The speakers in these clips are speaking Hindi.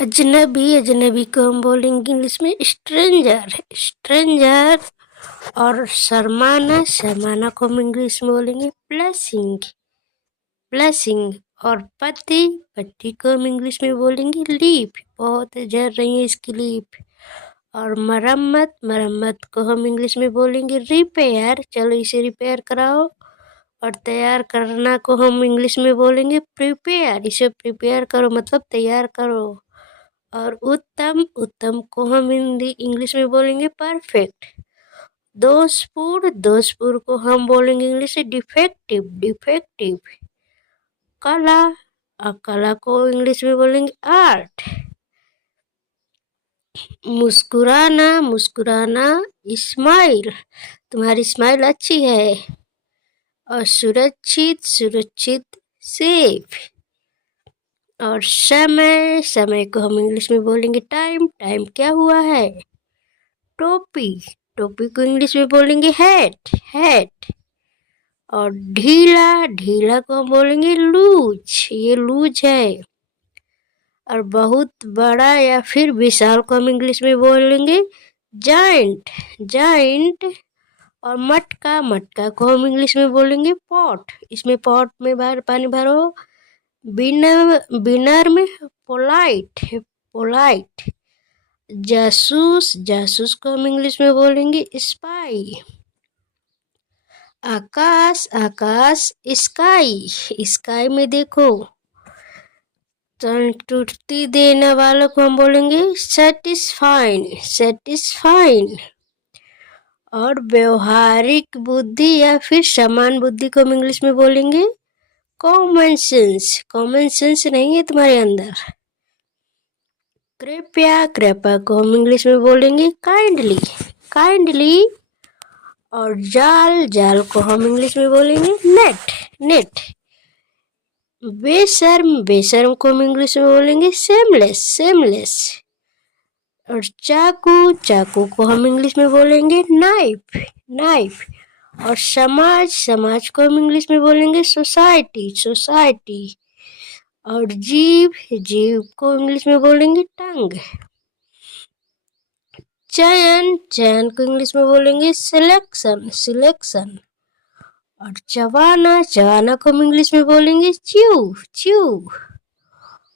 अजनबी अजनबी को हम बोलेंगे इंग्लिश में स्ट्रेंजर स्ट्रेंजर। और शर्माना शर्माना को हम इंग्लिश में बोलेंगे ब्लेसिंग ब्लेसिंग। और पति पति को हम इंग्लिश में बोलेंगे लीप, बहुत झड़ रही है इसकी लीप। और मरम्मत मरम्मत को हम इंग्लिश में बोलेंगे रिपेयर, चलो इसे रिपेयर कराओ। और तैयार करना को हम इंग्लिश में बोलेंगे प्रिपेयर, इसे प्रिपेयर करो मतलब तैयार करो। और उत्तम उत्तम को हम हिंदी इंग्लिश में बोलेंगे परफेक्ट। दोषपूर्ण को हम बोलेंगे इंग्लिश में डिफेक्टिव डिफेक्टिव। कला कला को इंग्लिश में बोलेंगे आर्ट। मुस्कुराना मुस्कुराना स्माइल, तुम्हारी स्माइल अच्छी है। और सुरक्षित सुरक्षित सेफ। और समय समय को हम इंग्लिश में बोलेंगे टाइम टाइम क्या हुआ है। टोपी टोपी को इंग्लिश में बोलेंगे हैट हैट। और ढीला ढीला को हम बोलेंगे लूज, ये लूज है। और बहुत बड़ा या फिर विशाल को हम इंग्लिश में बोलेंगे जाइंट जाइंट। और मटका मटका को हम इंग्लिश में बोलेंगे पॉट, इसमें पॉट में बाहर पानी भरो। बिनर में पोलाइट पोलाइट। जासूस जासूस को हम इंग्लिश में बोलेंगे spy. Akash Akash sky sky में देखो। संतुष्टि देने वालों को हम बोलेंगे सेटिस्फाइन सेटिस्फाइन। और व्यवहारिक बुद्धि या फिर समान बुद्धि को हम इंग्लिश में बोलेंगे कॉमन सेंस नहीं है तुम्हारे अंदर। कृपया कृपया को हम इंग्लिश में बोलेंगे काइंडली काइंडली। और जाल जाल को हम इंग्लिश में बोलेंगे नेट नेट। बेशर्म बेशर्म को हम इंग्लिश में बोलेंगे सेमलेस सेमलेस। और चाकू चाकू को हम इंग्लिश में बोलेंगे नाइफ नाइफ। और समाज समाज को हम इंग्लिश में बोलेंगे सोसाइटी सोसाइटी। और जीव जीव को इंग्लिश में बोलेंगे टंग। चयन चयन को इंग्लिश में बोलेंगे सिलेक्शन सिलेक्शन। और चबाना चबाना को हम इंग्लिश में बोलेंगे च्यू च्यू।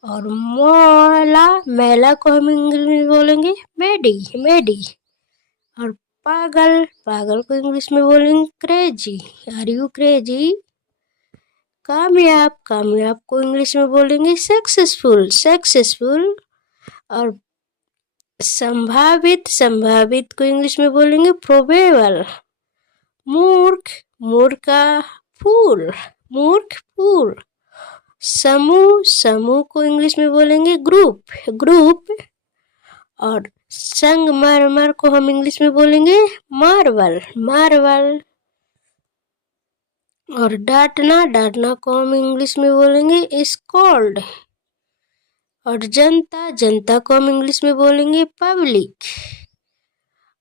और मैला मैला को हम इंग्लिश में बोलेंगे मेडी मेडी। और पागल पागल को इंग्लिश में बोलेंगे क्रेजी, आर यू क्रेजी। कामयाब कामयाब को इंग्लिश में बोलेंगे सक्सेसफुल सक्सेसफुल। और संभावित संभावित को इंग्लिश में बोलेंगे प्रोबेबल। मूर्ख मूर्ख का फूल मूर्ख फूल। समूह समूह को इंग्लिश में बोलेंगे ग्रुप ग्रुप। और संगमरमर को हम इंग्लिश में बोलेंगे मार्बल मार्बल। और डांटना डांटना को हम इंग्लिश में बोलेंगे स्कॉल्ड। और जनता जनता को हम इंग्लिश में बोलेंगे पब्लिक।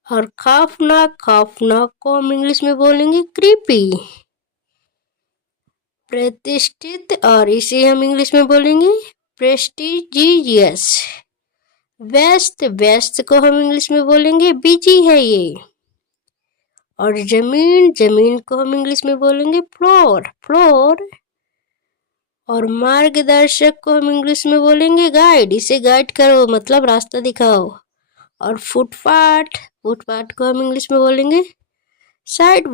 और खौफनाक खौफनाक को हम इंग्लिश में बोलेंगे क्रीपी। प्रतिष्ठित और इसे हम इंग्लिश में बोलेंगे प्रेस्टिजियस। व्यस्त व्यस्त को हम इंग्लिश में बोलेंगे बिजी है ये। और जमीन जमीन को हम इंग्लिश में बोलेंगे फ्लोर फ्लोर। और मार्गदर्शक को हम इंग्लिश में बोलेंगे गाइड, इसे गाइड करो मतलब रास्ता दिखाओ। और फुटपाथ फुटपाथ को हम इंग्लिश में बोलेंगे साइड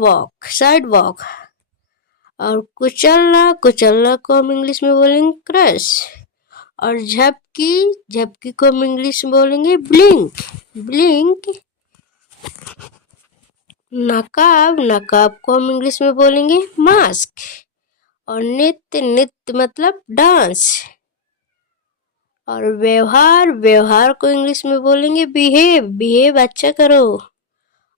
वॉक। और कुचलना कुचलना को हम इंग्लिश में बोलेंगे क्रश। और झपकी झपकी को हम इंग्लिश में बोलेंगे ब्लिंक ब्लिंक। नकाब नकाब को हम इंग्लिश में बोलेंगे मास्क। और नित्य नित्य मतलब डांस। और व्यवहार व्यवहार को इंग्लिश में बोलेंगे बिहेव बिहेव अच्छा करो।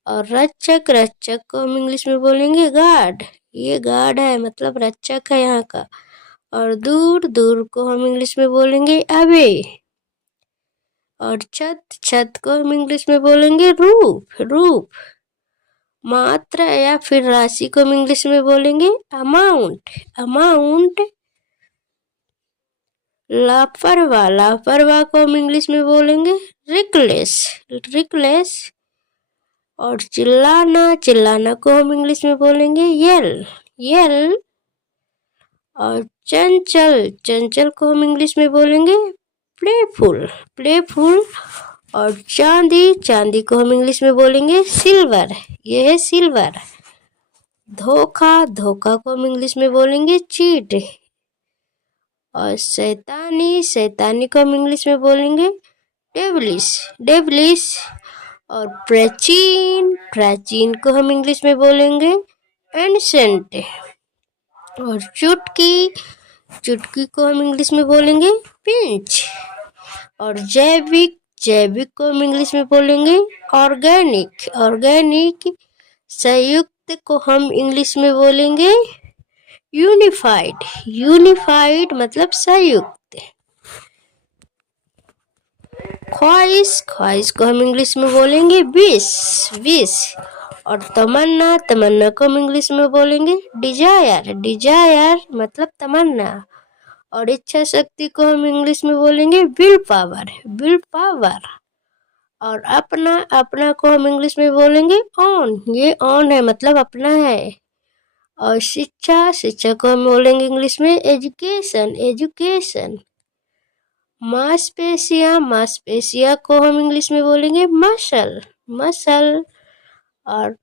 और रक्षक रक्षक को हम इंग्लिश में बोलेंगे गार्ड, ये गार्ड है मतलब रक्षक है यहाँ का। और दूर दूर को हम इंग्लिश में बोलेंगे अवे। और छत छत को हम इंग्लिश में बोलेंगे रूफ रूफ। मात्रा या फिर राशि को हम इंग्लिश में बोलेंगे अमाउंट अमाउंट। लापरवाह, लापरवाह को हम इंग्लिश में बोलेंगे रिकलेस, रिकलेस। और चिल्लाना, चिल्लाना को हम इंग्लिश में बोलेंगे येल, येल। और चंचल, चंचल को हम इंग्लिश में बोलेंगे प्लेफुल, प्लेफुल। और चांदी, चांदी को हम इंग्लिश में बोलेंगे सिल्वर, ये है सिल्वर। धोखा, धोखा को हम इंग्लिश में बोलेंगे चीट। और शैतानी, शैतानी को हम इंग्लिश में बोलेंगे डेवलिश, डेवलिश। और प्राचीन, प्राचीन को हम इंग्लिश में बोलेंगे एंसेंट। और चुटकी, चुटकी को हम इंग्लिश में बोलेंगे पिंच। और जैविक, जैविक को हम इंग्लिश में बोलेंगे ऑर्गेनिक, ऑर्गेनिक। संयुक्त को हम इंग्लिश में बोलेंगे यूनिफाइड, यूनिफाइड मतलब संयुक्त। ख्वाहिश, ख्वाहिश को हम इंग्लिश में बोलेंगे विश, विश। और तमन्ना, तमन्ना को हम इंग्लिश में बोलेंगे डिजायर, डिजायर मतलब तमन्ना। और इच्छा शक्ति को हम इंग्लिश में बोलेंगे विल पावर, विल पावर। और अपना, अपना को हम इंग्लिश में बोलेंगे ऑन, ये ऑन है मतलब अपना है। और शिक्षा, शिक्षा को हम बोलेंगे इंग्लिश में एजुकेशन, एजुकेशन। मांसपेशियां, मांसपेशियां को हम इंग्लिश में बोलेंगे मसल, मसल। और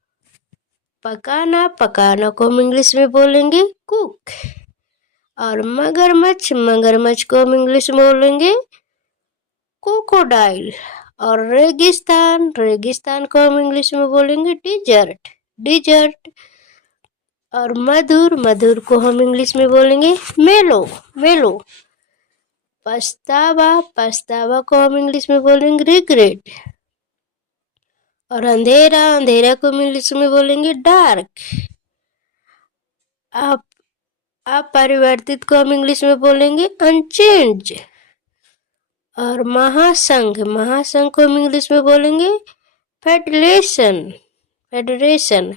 पकाना, पकाना को हम इंग्लिश में बोलेंगे कुक। और मगरमच्छ, मगरमच्छ को हम इंग्लिश में बोलेंगे क्रोकोडाइल। और रेगिस्तान, रेगिस्तान को हम इंग्लिश में बोलेंगे डिजर्ट, डिजर्ट। और मधुर, मधुर को हम इंग्लिश में बोलेंगे मेलो, मेलो। पछतावा, पछतावा को हम इंग्लिश में बोलेंगे रिग्रेट। और अंधेरा, अंधेरा को हम इंग्लिश में बोलेंगे डार्क। अपरिवर्तित को हम इंग्लिश में बोलेंगे अनचेंज। और महासंघ, महासंघ को हम इंग्लिश में बोलेंगे फेडरेशन, फेडरेशन।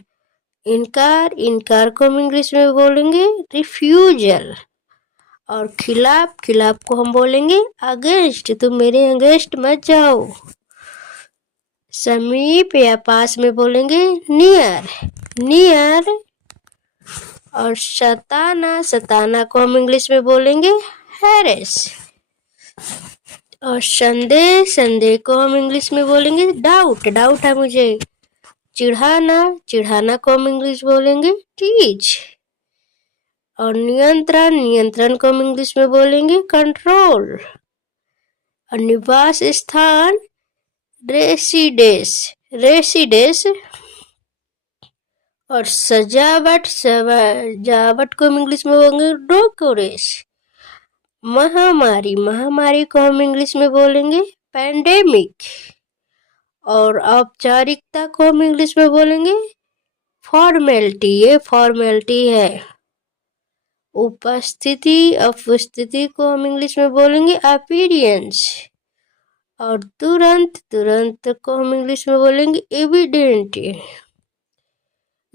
इनकार, इनकार को हम इंग्लिश में बोलेंगे रिफ्यूजल। और खिलाफ, खिलाफ को हम बोलेंगे अगेंस्ट, तुम मेरे अगेंस्ट मत जाओ। समीप या पास में बोलेंगे नियर, नियर। और सताना, सताना को हम इंग्लिश में बोलेंगे हैरेस। और संदेह, संदेह को हम इंग्लिश में बोलेंगे डाउट, डाउट है मुझे। चिढ़ाना, चिढ़ाना को हम इंग्लिश बोलेंगे टीच। और नियंत्रण, नियंत्रण को हम इंग्लिश में बोलेंगे कंट्रोल। और निवास स्थान रेसिडेंस, रेसिडेंस। और सजावट, सजावट को हम इंग्लिश में बोलेंगे डेकोरेश। महामारी, महामारी को हम इंग्लिश में बोलेंगे पैंडेमिक। और औपचारिकता को हम इंग्लिश में बोलेंगे फॉर्मेलिटी, ये फॉर्मेलिटी है। उपस्थिति, उपस्थिति को हम इंग्लिश में बोलेंगे अपीयरेंस। और तुरंत, तुरंत को हम इंग्लिश में बोलेंगे एविडेंट।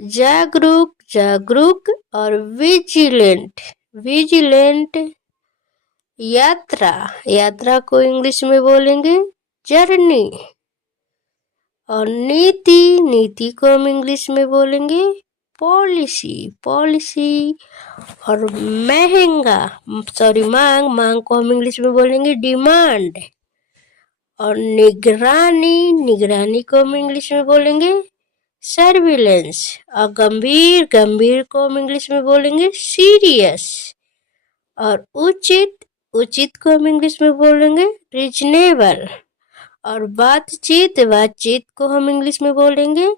जागरूक, जागरूक। और विजिलेंट, विजिलेंट। यात्रा, यात्रा को इंग्लिश में बोलेंगे जर्नी। और नीति, नीति को हम इंग्लिश में बोलेंगे पॉलिसी, पॉलिसी। और महंगा, सॉरी मांग, मांग को हम इंग्लिश में बोलेंगे डिमांड। और निगरानी, निगरानी को हम इंग्लिश में बोलेंगे सर्विलेंस। और गंभीर, गंभीर को हम इंग्लिश में बोलेंगे सीरियस। और उचित, उचित को हम इंग्लिश में बोलेंगे रीजनेबल। और बातचीत, बातचीत को हम इंग्लिश में बोलेंगे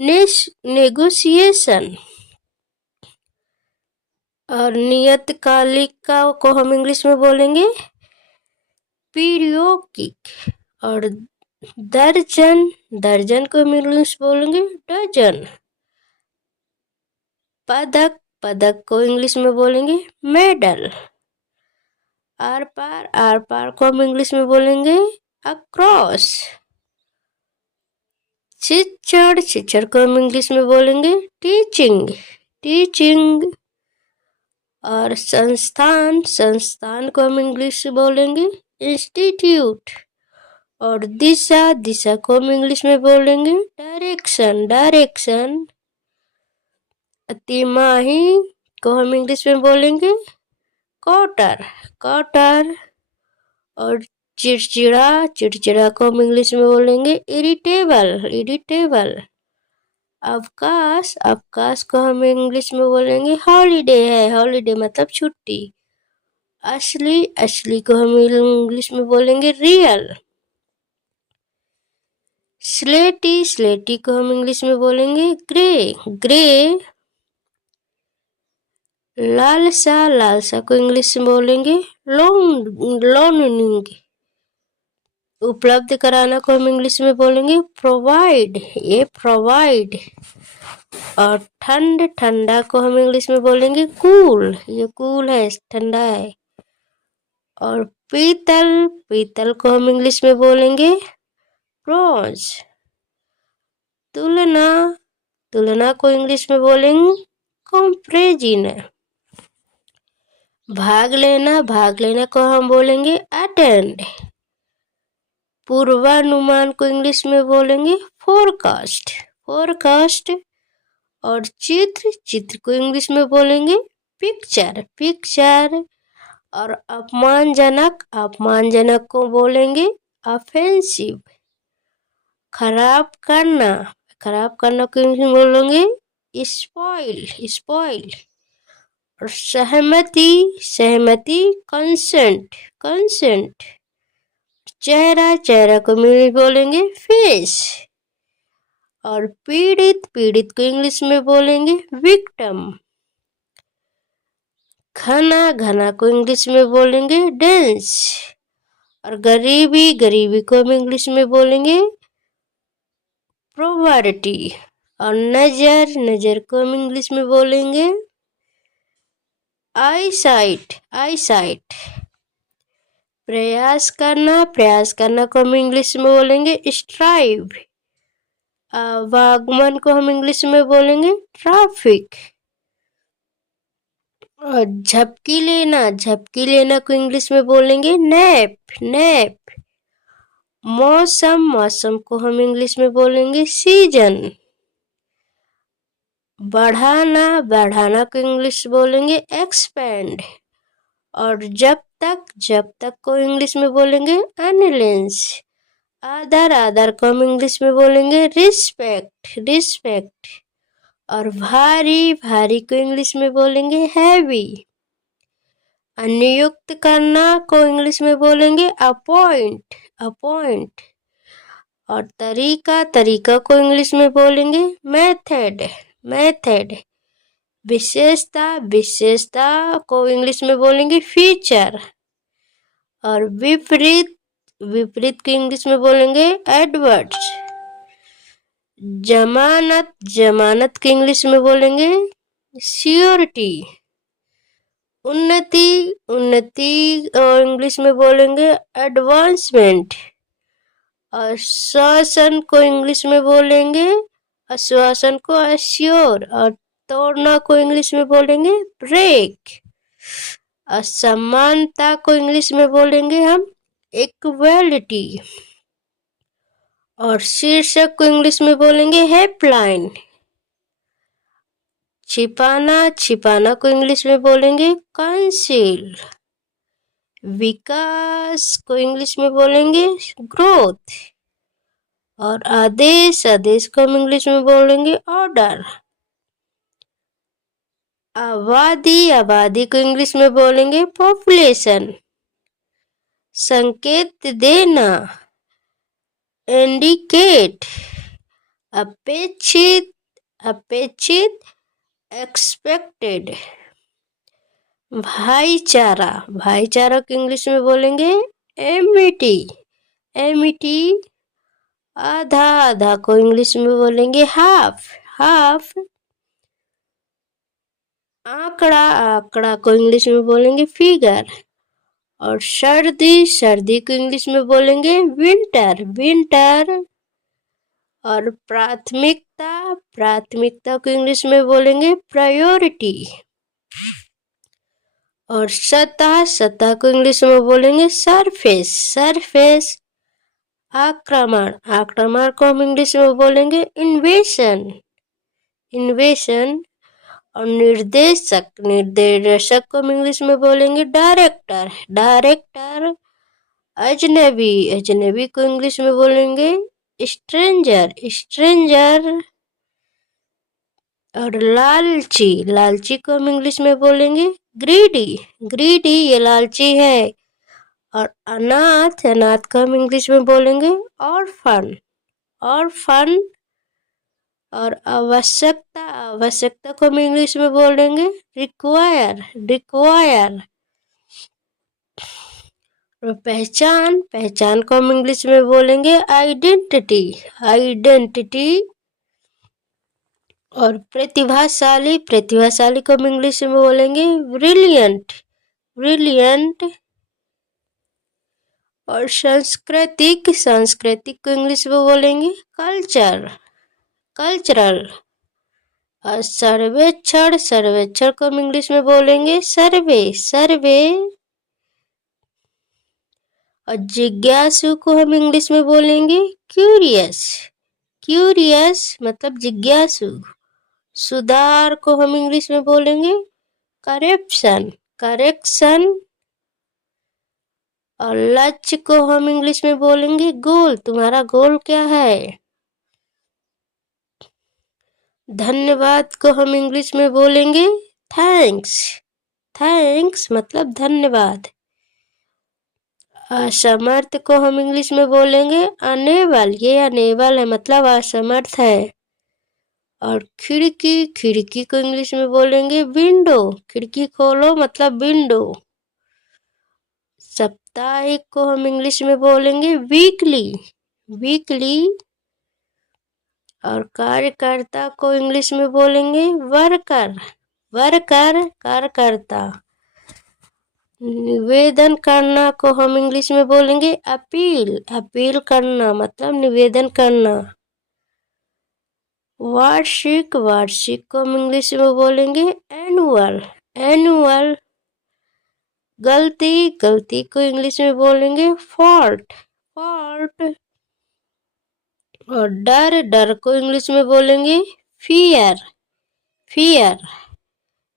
नेगोशिएशन। और नियतकालिका को हम इंग्लिश में बोलेंगे पीरियोडिक। और दर्जन, दर्जन को हम इंग्लिश बोलेंगे डजन। पदक, पदक को इंग्लिश में बोलेंगे मेडल। आर पार, आर पार को हम इंग्लिश में बोलेंगे अक्रॉस। शिक्षण, शिक्षण को हम इंग्लिश में बोलेंगे टीचिंग, टीचिंग। और संस्थान, संस्थान को हम इंग्लिश में बोलेंगे इंस्टीट्यूट। और दिशा, दिशा को हम इंग्लिश में बोलेंगे डायरेक्शन, डायरेक्शन। तिमाही को हम इंग्लिश में बोलेंगे क्वार्टर, क्वार्टर। और चिड़चिड़ा, चिड़चिड़ा को हम इंग्लिश में बोलेंगे इरिटेबल, इरिटेबल। अवकाश, अवकाश को हम इंग्लिश में बोलेंगे हॉलीडे है, हॉलीडे मतलब छुट्टी। असली, असली को हम इंग्लिश में बोलेंगे रियल। स्लेटी, स्लेटी को हम इंग्लिश में बोलेंगे ग्रे, ग्रे। लालसा, लालसा को इंग्लिश में बोलेंगे लोनिंग। उपलब्ध कराना को हम इंग्लिश में बोलेंगे प्रोवाइड, ये प्रोवाइड। और ठंड, ठंडा को हम इंग्लिश में बोलेंगे कूल, ये कूल है, ठंडा है। और पीतल, पीतल को हम इंग्लिश में बोलेंगे ब्रोंज। तुलना, तुलना को इंग्लिश में बोलेंगे कंपैरिजन। भाग लेना, भाग लेना को हम बोलेंगे अटेंड। पूर्वानुमान को इंग्लिश में बोलेंगे फोरकास्ट, फोरकास्ट। और चित्र, चित्र को इंग्लिश में बोलेंगे पिक्चर, पिक्चर। और अपमानजनक, अपमानजनक को बोलेंगे ऑफेंसिव। खराब करना, खराब करना को इंग्लिश में बोलेंगे स्पॉइल, स्पॉइल। और सहमति, सहमति कंसेंट, कंसेंट। चेहरा, चेहरा को इंग्लिश बोलेंगे फेस। और पीड़ित, पीड़ित को इंग्लिश में बोलेंगे विक्टिम। घना, घना को इंग्लिश में बोलेंगे डेंस। और गरीबी, गरीबी को हम इंग्लिश में बोलेंगे पॉवर्टी। और नजर, नजर को हम इंग्लिश में बोलेंगे आई साइट, आई साइट। प्रयास करना, प्रयास करना को हम इंग्लिश में बोलेंगे स्ट्राइव। आवागमन को हम इंग्लिश में बोलेंगे ट्रैफिक। और झपकी लेना, झपकी लेना को इंग्लिश में बोलेंगे नैप, नैप। मौसम, मौसम को हम इंग्लिश में बोलेंगे सीजन। बढ़ाना, बढ़ाना को इंग्लिश बोलेंगे एक्सपेंड। और जब तक को इंग्लिश में बोलेंगे अनलेंस। आदर, आदर को हम इंग्लिश में बोलेंगे रिस्पेक्ट, रिस्पेक्ट। और भारी, भारी को इंग्लिश में बोलेंगे हैवी। नियुक्त करना को इंग्लिश में बोलेंगे अपॉइंट, अपॉइंट। और तरीका, तरीका को इंग्लिश में बोलेंगे मेथड, मेथड। विशेषता, विशेषता को इंग्लिश में बोलेंगे फीचर। और विपरीत, विपरीत को इंग्लिश में बोलेंगे एडवर्स। जमानत, जमानत को इंग्लिश में बोलेंगे श्योरिटी। उन्नति, उन्नति और इंग्लिश में बोलेंगे एडवांसमेंट। और श्वासन को इंग्लिश में बोलेंगे आश्वासन को अश्योर। और तोड़ना को इंग्लिश में बोलेंगे ब्रेक। असमानता को इंग्लिश में बोलेंगे हम इक्वालिटी। और शीर्षक को इंग्लिश में बोलेंगे हेल्पलाइन। छिपाना, छिपाना को इंग्लिश में बोलेंगे कंसील। विकास को इंग्लिश में बोलेंगे ग्रोथ। और आदेश, आदेश को हम इंग्लिश में बोलेंगे ऑर्डर। आबादी, आबादी को इंग्लिश में बोलेंगे पॉपुलेशन। संकेत देना इंडिकेट। अपेक्षित, अपेक्षित एक्सपेक्टेड। भाईचारा, भाईचारा को इंग्लिश में बोलेंगे एमिटी, एमिटी। आधा, आधा को इंग्लिश में बोलेंगे हाफ, हाफ। आंकड़ा, आंकड़ा को इंग्लिश में बोलेंगे फिगर। और सर्दी, सर्दी को इंग्लिश में बोलेंगे विंटर, विंटर। और प्राथमिकता, प्राथमिकता को इंग्लिश में बोलेंगे प्रायोरिटी। और सतह, सतह को इंग्लिश में बोलेंगे सरफेस, सरफेस। आक्रमण, आक्रमण को हम इंग्लिश में बोलेंगे इन्वेशन, इन्वेशन। और निर्देशक, निर्देशक को हम इंग्लिश में बोलेंगे डायरेक्टर, डायरेक्टर। अजनबी, अजनबी को इंग्लिश में बोलेंगे स्ट्रेंजर, स्ट्रेंजर। और लालची, लालची को हम इंग्लिश में बोलेंगे ग्रीडी, ग्रीडी, ये लालची है। और अनाथ, अनाथ को हम इंग्लिश में बोलेंगे ऑर्फन, ऑर्फन। और आवश्यकता, आवश्यकता को हम इंग्लिश में बोलेंगे रिक्वायर, रिक्वायर। और पहचान, पहचान को हम इंग्लिश में बोलेंगे आइडेंटिटी, आइडेंटिटी। और प्रतिभाशाली, प्रतिभाशाली को हम इंग्लिश में बोलेंगे ब्रिलियंट, ब्रिलियंट। और सांस्कृतिक, सांस्कृतिक को इंग्लिश में बोलेंगे कल्चर, कल्चरल। और सर्वेक्षण, सर्वेक्षण को हम इंग्लिश में बोलेंगे सर्वे, सर्वे। और जिज्ञासु को हम इंग्लिश में बोलेंगे क्यूरियस, क्यूरियस मतलब जिज्ञासु। सुधार को हम इंग्लिश में बोलेंगे करेक्शन, करेक्शन। और लक्ष्य को हम इंग्लिश में बोलेंगे गोल, तुम्हारा गोल क्या है। धन्यवाद को हम इंग्लिश में बोलेंगे थैंक्स, थैंक्स मतलब धन्यवाद। असमर्थ को हम इंग्लिश में बोलेंगे अनेबल, ये अनेबल है मतलब असमर्थ है। और खिड़की, खिड़की को इंग्लिश में बोलेंगे विंडो, खिड़की खोलो मतलब विंडो। साप्ताहिक को हम इंग्लिश में बोलेंगे वीकली, वीकली। और कार्यकर्ता को इंग्लिश में बोलेंगे वर्कर, वर्कर, कार्यकर्ता। निवेदन करना को हम इंग्लिश में बोलेंगे अपील, अपील करना मतलब निवेदन करना। वार्षिक, वार्षिक को हम इंग्लिश में बोलेंगे एनुअल, एनुअल। गलती, गलती को इंग्लिश में बोलेंगे फॉल्ट, फॉल्ट। और डर, डर को इंग्लिश में बोलेंगे फियर, फियर।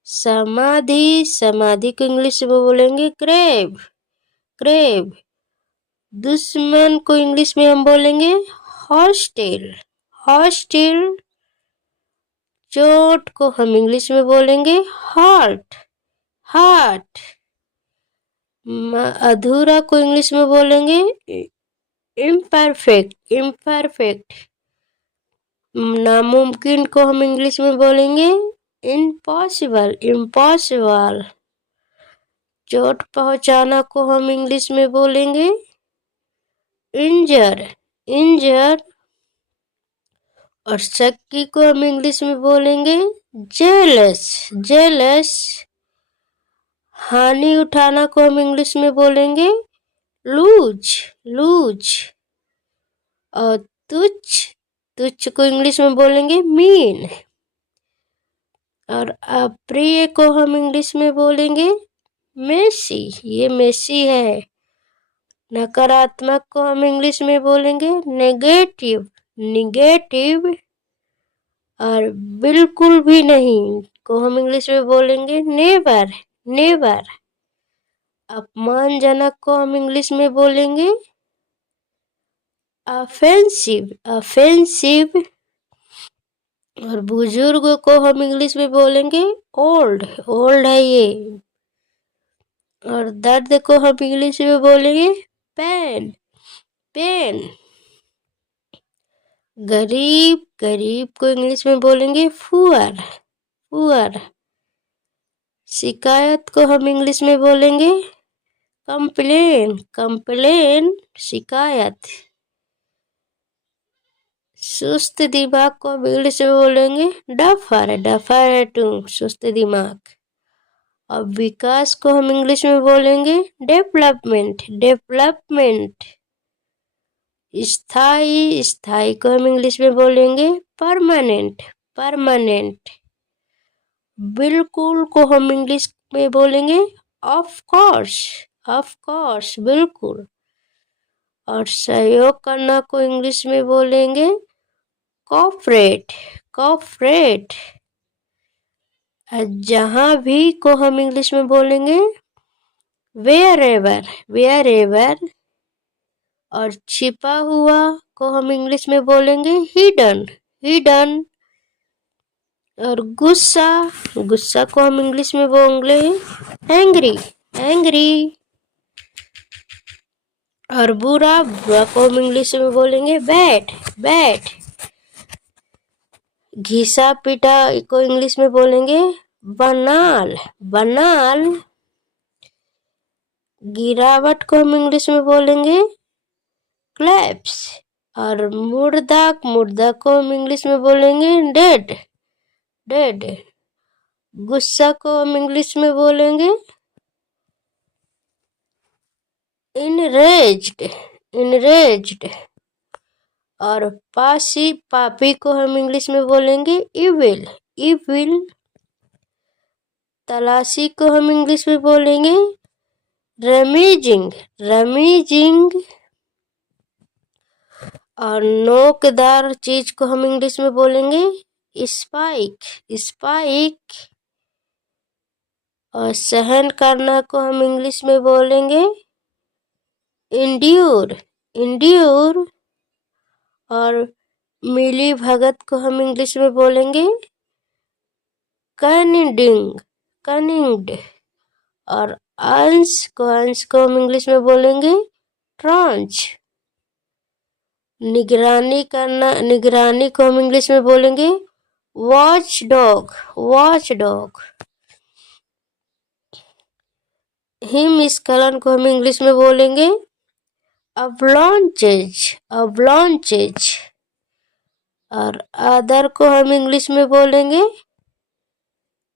समाधि, समाधि को इंग्लिश में बोलेंगे ग्रेव, ग्रेव। दुश्मन को इंग्लिश में हम बोलेंगे हॉस्टिल, हॉस्टिल। चोट को हम इंग्लिश में बोलेंगे हार्ट, हार्ट। अधूरा को इंग्लिश में बोलेंगे इम्परफेक्ट, इम्परफेक्ट। नामुमकिन को हम इंग्लिश में बोलेंगे इम्पॉसिबल, इम्पॉसिबल। चोट पहुंचाना को हम इंग्लिश में बोलेंगे इंजर, इंजर। और शक्की को हम इंग्लिश में बोलेंगे जेलस, जेलस। हानि उठाना को हम इंग्लिश में बोलेंगे लूज, लूज। और तुच्छ, तुच्छ को इंग्लिश में बोलेंगे मीन। और अप्रिय को हम इंग्लिश में बोलेंगे मेसी, ये मेसी है। नकारात्मक को हम इंग्लिश में बोलेंगे नेगेटिव, निगेटिव। और बिल्कुल भी नहीं को हम इंग्लिश में बोलेंगे नेवर, नेवर। अपमानजनक को हम इंग्लिश में बोलेंगे ऑफेंसिव, ऑफेंसिव। और बुजुर्ग को हम इंग्लिश में बोलेंगे ओल्ड, ओल्ड है ये। और दर्द को हम इंग्लिश में बोलेंगे पेन, पेन। गरीब, गरीब को इंग्लिश में बोलेंगे पुअर, पुअर। शिकायत को हम इंग्लिश में बोलेंगे कंप्लेन, कंप्लेन, शिकायत। सुस्त दिमाग को हम इंग्लिश में बोलेंगे डफर, डफर टू सुस्त दिमाग। और विकास को हम इंग्लिश में बोलेंगे डेवलपमेंट, डेवलपमेंट। स्थाई, स्थाई को हम इंग्लिश में बोलेंगे परमानेंट, परमानेंट। बिल्कुल को हम इंग्लिश में बोलेंगे ऑफ कोर्स बिल्कुल। और सहयोग करना को इंग्लिश में बोलेंगे कोऑपरेट, कोऑपरेट। जहाँ भी को हम इंग्लिश में बोलेंगे वेयर एवर, वेयर एवर। और छिपा हुआ को हम इंग्लिश में बोलेंगे हिडन, हिडन। और गुस्सा, गुस्सा को हम इंग्लिश में बोलेंगे एंग्री, एंग्री। और बुरा, बुरा को हम इंग्लिश में बोलेंगे बैड, बैड। घिसा पिटा को इंग्लिश में बोलेंगे बनाल, बनाल। गिरावट को हम इंग्लिश में बोलेंगे क्लैप्स। और मुर्दा, मुर्दा को हम इंग्लिश में बोलेंगे डेड, डेड। गुस्सा को हम इंग्लिश में बोलेंगे इनरेज्ड, इनरेज्ड। और पासी, पापी को हम इंग्लिश में बोलेंगे इविल, इविल। तलाशी को हम इंग्लिश में बोलेंगे रमीजिंग, रमीजिंग। और नोकदार चीज को हम इंग्लिश में बोलेंगे स्पाइक, स्पाइक। और सहन करना को हम इंग्लिश में बोलेंगे इंड्यूर, इंड्यूर। और मिली भगत को हम इंग्लिश में बोलेंगे कनिंडिंग, कनिंग्ड। और अंश को हम इंग्लिश में बोलेंगे ट्रांच। निगरानी करना, निगरानी को हम इंग्लिश में बोलेंगे वॉच डॉग, वॉच डॉग। हिमस्खलन को हम इंग्लिश में बोलेंगे अवलांचेज, अवलांचेज। और अदर को हम इंग्लिश में बोलेंगे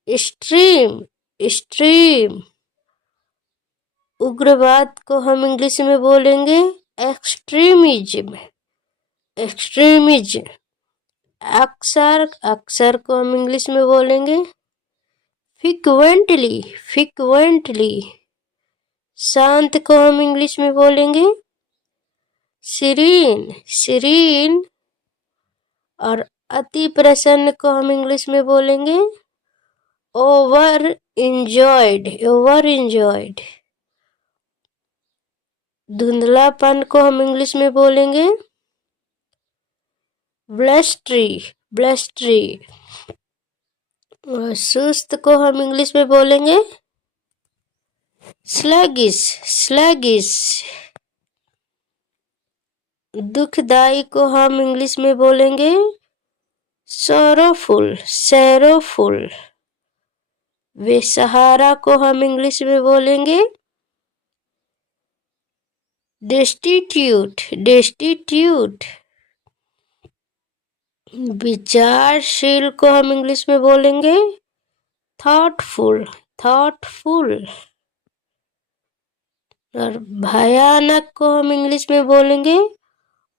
स्ट्रीम, स्ट्रीम। उग्रवाद को हम इंग्लिश में बोलेंगे एक्सट्रीमिज्म, एक्सट्रीमिज्म। अक्सर, अक्सर को हम इंग्लिश में बोलेंगे फ्रीक्वेंटली, फ्रीक्वेंटली। शांत को हम इंग्लिश में बोलेंगे सीरीन, सीरीन। और अति प्रसन्न को हम इंग्लिश में बोलेंगे ओवर इंजॉयड, ओवर इंजॉयड। धुंधलापन को हम इंग्लिश में बोलेंगे ब्लस्टरी, ब्लस्टरी। और सुस्त को हम इंग्लिश में बोलेंगे स्लगिश, स्लगिश। दुखदाई को हम इंग्लिश में बोलेंगे सैरोफुल, सैरोफुल। बेसहारा को हम इंग्लिश में बोलेंगे डेस्टिट्यूट, डेस्टिट्यूट। विचारशील को हम इंग्लिश में बोलेंगे थॉटफुल, थॉटफुल। और भयानक को हम इंग्लिश में बोलेंगे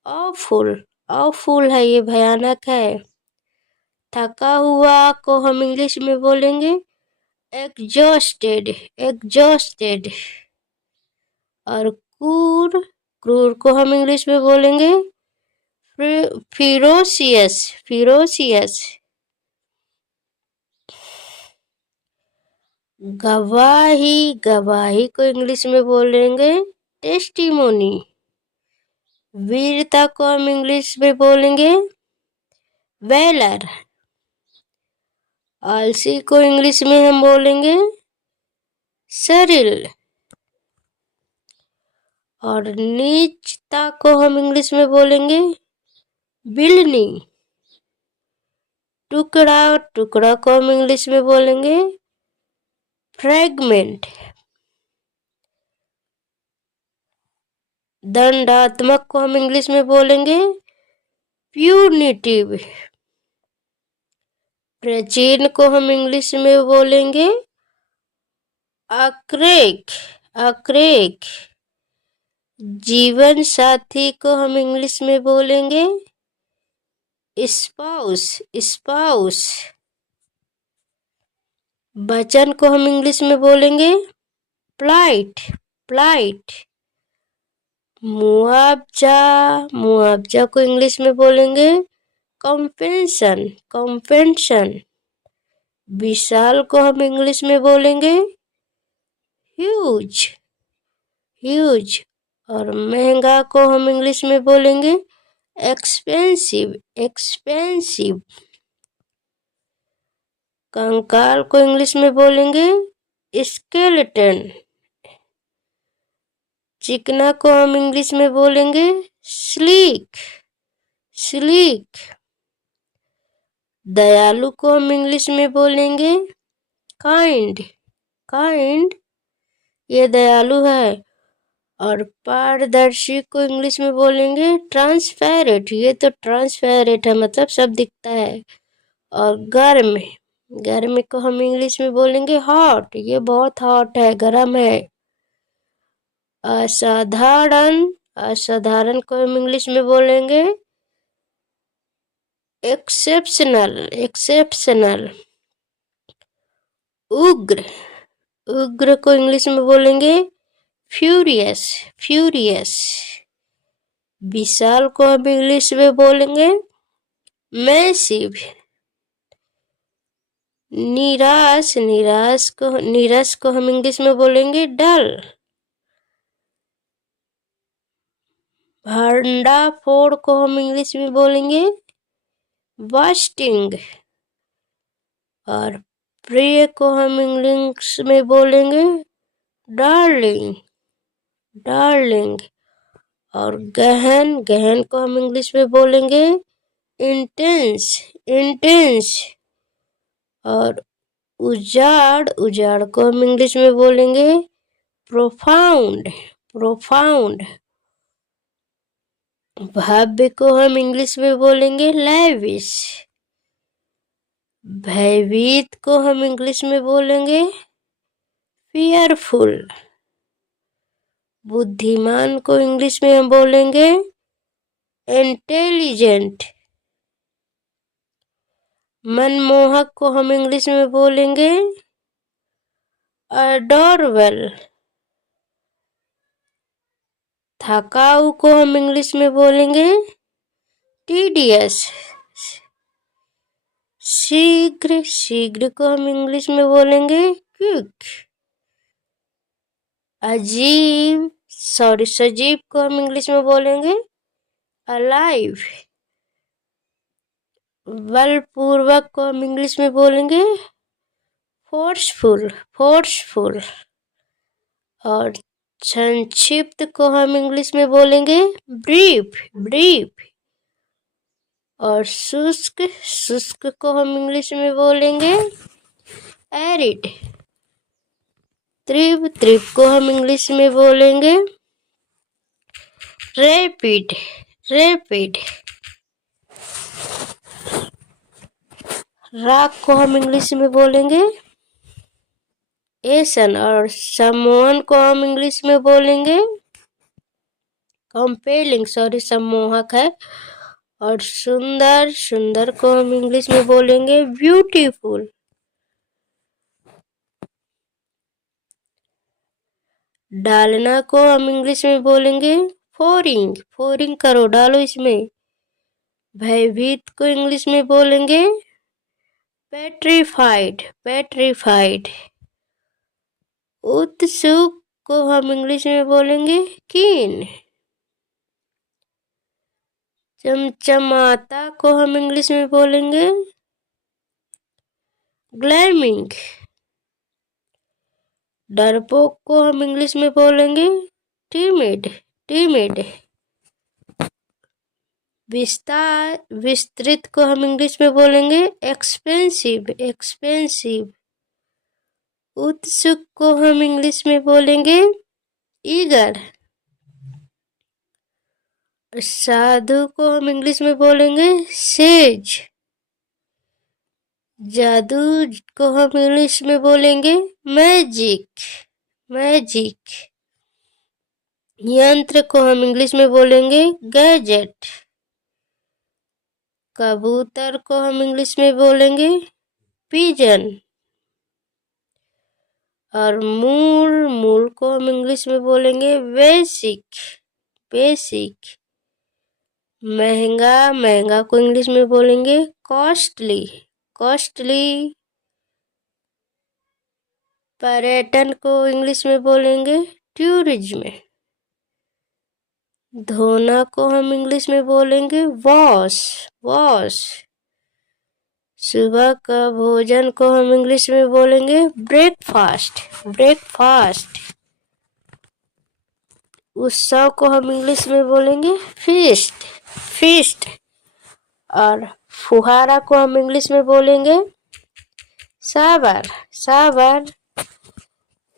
ऑफुल, ऑफुल है, ये भयानक है। थका हुआ को हम इंग्लिश में बोलेंगे एग्जॉस्टेड, एग्जॉस्टेड। और क्रूर, क्रूर को हम इंग्लिश में बोलेंगे फिरोसियस, फिरोसियस। गवाही, गवाही को इंग्लिश में बोलेंगे टेस्टिमोनी। वीरता को हम इंग्लिश में बोलेंगे वेलर। आलसी को इंग्लिश में हम बोलेंगे सरिल। और नीचता को हम इंग्लिश में बोलेंगे बिलनी। टुकड़ा, टुकड़ा को हम इंग्लिश में बोलेंगे फ्रैगमेंट। दंडात्मक को हम इंग्लिश में बोलेंगे प्यूनिटिव। प्राचीन को हम इंग्लिश में बोलेंगे अक्रेक, अक्रेक। जीवन साथी को हम इंग्लिश में बोलेंगे स्पाउस, स्पाउस। वचन को हम इंग्लिश में बोलेंगे प्लाइट, प्लाइट। मुआवजा, मुआवजा को इंग्लिश में बोलेंगे कॉम्पेंशन, कॉम्पेंशन। विशाल को हम इंग्लिश में बोलेंगे ह्यूज, ह्यूज। और महंगा को हम इंग्लिश में बोलेंगे एक्सपेंसिव, एक्सपेंसिव। कंकाल को इंग्लिश में बोलेंगे स्केलेटन। चिकना को हम इंग्लिश में बोलेंगे स्लीक, स्लीक। दयालु को हम इंग्लिश में बोलेंगे काइंड, काइंड। ये दयालु है। और पारदर्शी को इंग्लिश में बोलेंगे ट्रांसपेरेंट। ये तो ट्रांसपेरेंट है, मतलब सब दिखता है। और गर्म, गर्म को हम इंग्लिश में बोलेंगे हॉट। ये बहुत हॉट है, गर्म है। असाधारण, असाधारण को हम इंग्लिश में बोलेंगे एक्सेप्शनल, एक्सेप्शनल। उग्र, उग्र को इंग्लिश में बोलेंगे फ्यूरियस, फ्यूरियस। विशाल को हम इंग्लिश में बोलेंगे मैसिव। निराश, निराश को हम इंग्लिश में बोलेंगे डल। भंडाफोड़ को हम इंग्लिश में बोलेंगे बस्टिंग। और प्रिय को हम इंग्लिश में बोलेंगे डार्लिंग, डार्लिंग। और गहन, गहन को हम इंग्लिश में बोलेंगे इंटेंस, इंटेंस। और उजाड़, उजाड़ को हम इंग्लिश में बोलेंगे प्रोफाउंड, प्रोफाउंड। भव्य को हम इंग्लिश में बोलेंगे लैविश। भयभीत को हम इंग्लिश में बोलेंगे फियरफुल। बुद्धिमान को इंग्लिश में हम बोलेंगे इंटेलिजेंट। मनमोहक को हम इंग्लिश में बोलेंगे अडोरेबल। थकाऊ को हम इंग्लिश में बोलेंगे टीडियस। शीघ्र, शीघ्र को हम इंग्लिश में बोलेंगे क्विक। अजीब, सजीव को हम इंग्लिश में बोलेंगे अलाइव। बलपूर्वक को हम इंग्लिश में बोलेंगे फोर्सफुल, फोर्सफुल। और संक्षिप्त को हम इंग्लिश में बोलेंगे ब्रीफ, ब्रीफ। और शुष्क, शुष्क को हम इंग्लिश में बोलेंगे एरिड। तीव्र, तीव्र को हम इंग्लिश में बोलेंगे रैपिड, रैपिड। राग को हम इंग्लिश में बोलेंगे एसन। और सम्मोहन को हम इंग्लिश में बोलेंगे कंपेलिंग, सॉरी सम्मोहक है। और सुंदर, सुंदर को हम इंग्लिश में बोलेंगे ब्यूटीफुल। डालना को हम इंग्लिश में बोलेंगे फोरिंग, फोरिंग करो, डालो इसमें। भयभीत को इंग्लिश में बोलेंगे पेट्रीफाइड, पेट्रीफाइड। उत्सुक को हम इंग्लिश में बोलेंगे कीन। चमचमाता को हम इंग्लिश में बोलेंगे ग्लैमिंग। डरपोक को हम इंग्लिश में बोलेंगे टीमिड, टीमिड। विस्तार, विस्तृत को हम इंग्लिश में बोलेंगे एक्सपेंसिव, एक्सपेंसिव। उत्सुक को हम इंग्लिश में बोलेंगे ईगर। साधु को हम इंग्लिश में बोलेंगे सेज। जादू को हम इंग्लिश में बोलेंगे मैजिक, मैजिक। यंत्र को हम इंग्लिश में बोलेंगे गैजेट। कबूतर को हम इंग्लिश में बोलेंगे पिजन। और मूल, मूल को हम इंग्लिश में बोलेंगे बेसिक, बेसिक। महंगा, महंगा को इंग्लिश में बोलेंगे कॉस्टली, कॉस्टली। पर्यटन को इंग्लिश में बोलेंगे टूरिज्म। धोना को हम इंग्लिश में बोलेंगे वॉश, वॉश। सुबह का भोजन को हम इंग्लिश में बोलेंगे ब्रेकफास्ट, ब्रेकफास्ट। उत्सव को हम इंग्लिश में बोलेंगे फीस्ट, फीस्ट। और फुहारा को हम इंग्लिश में बोलेंगे शावर, शावर।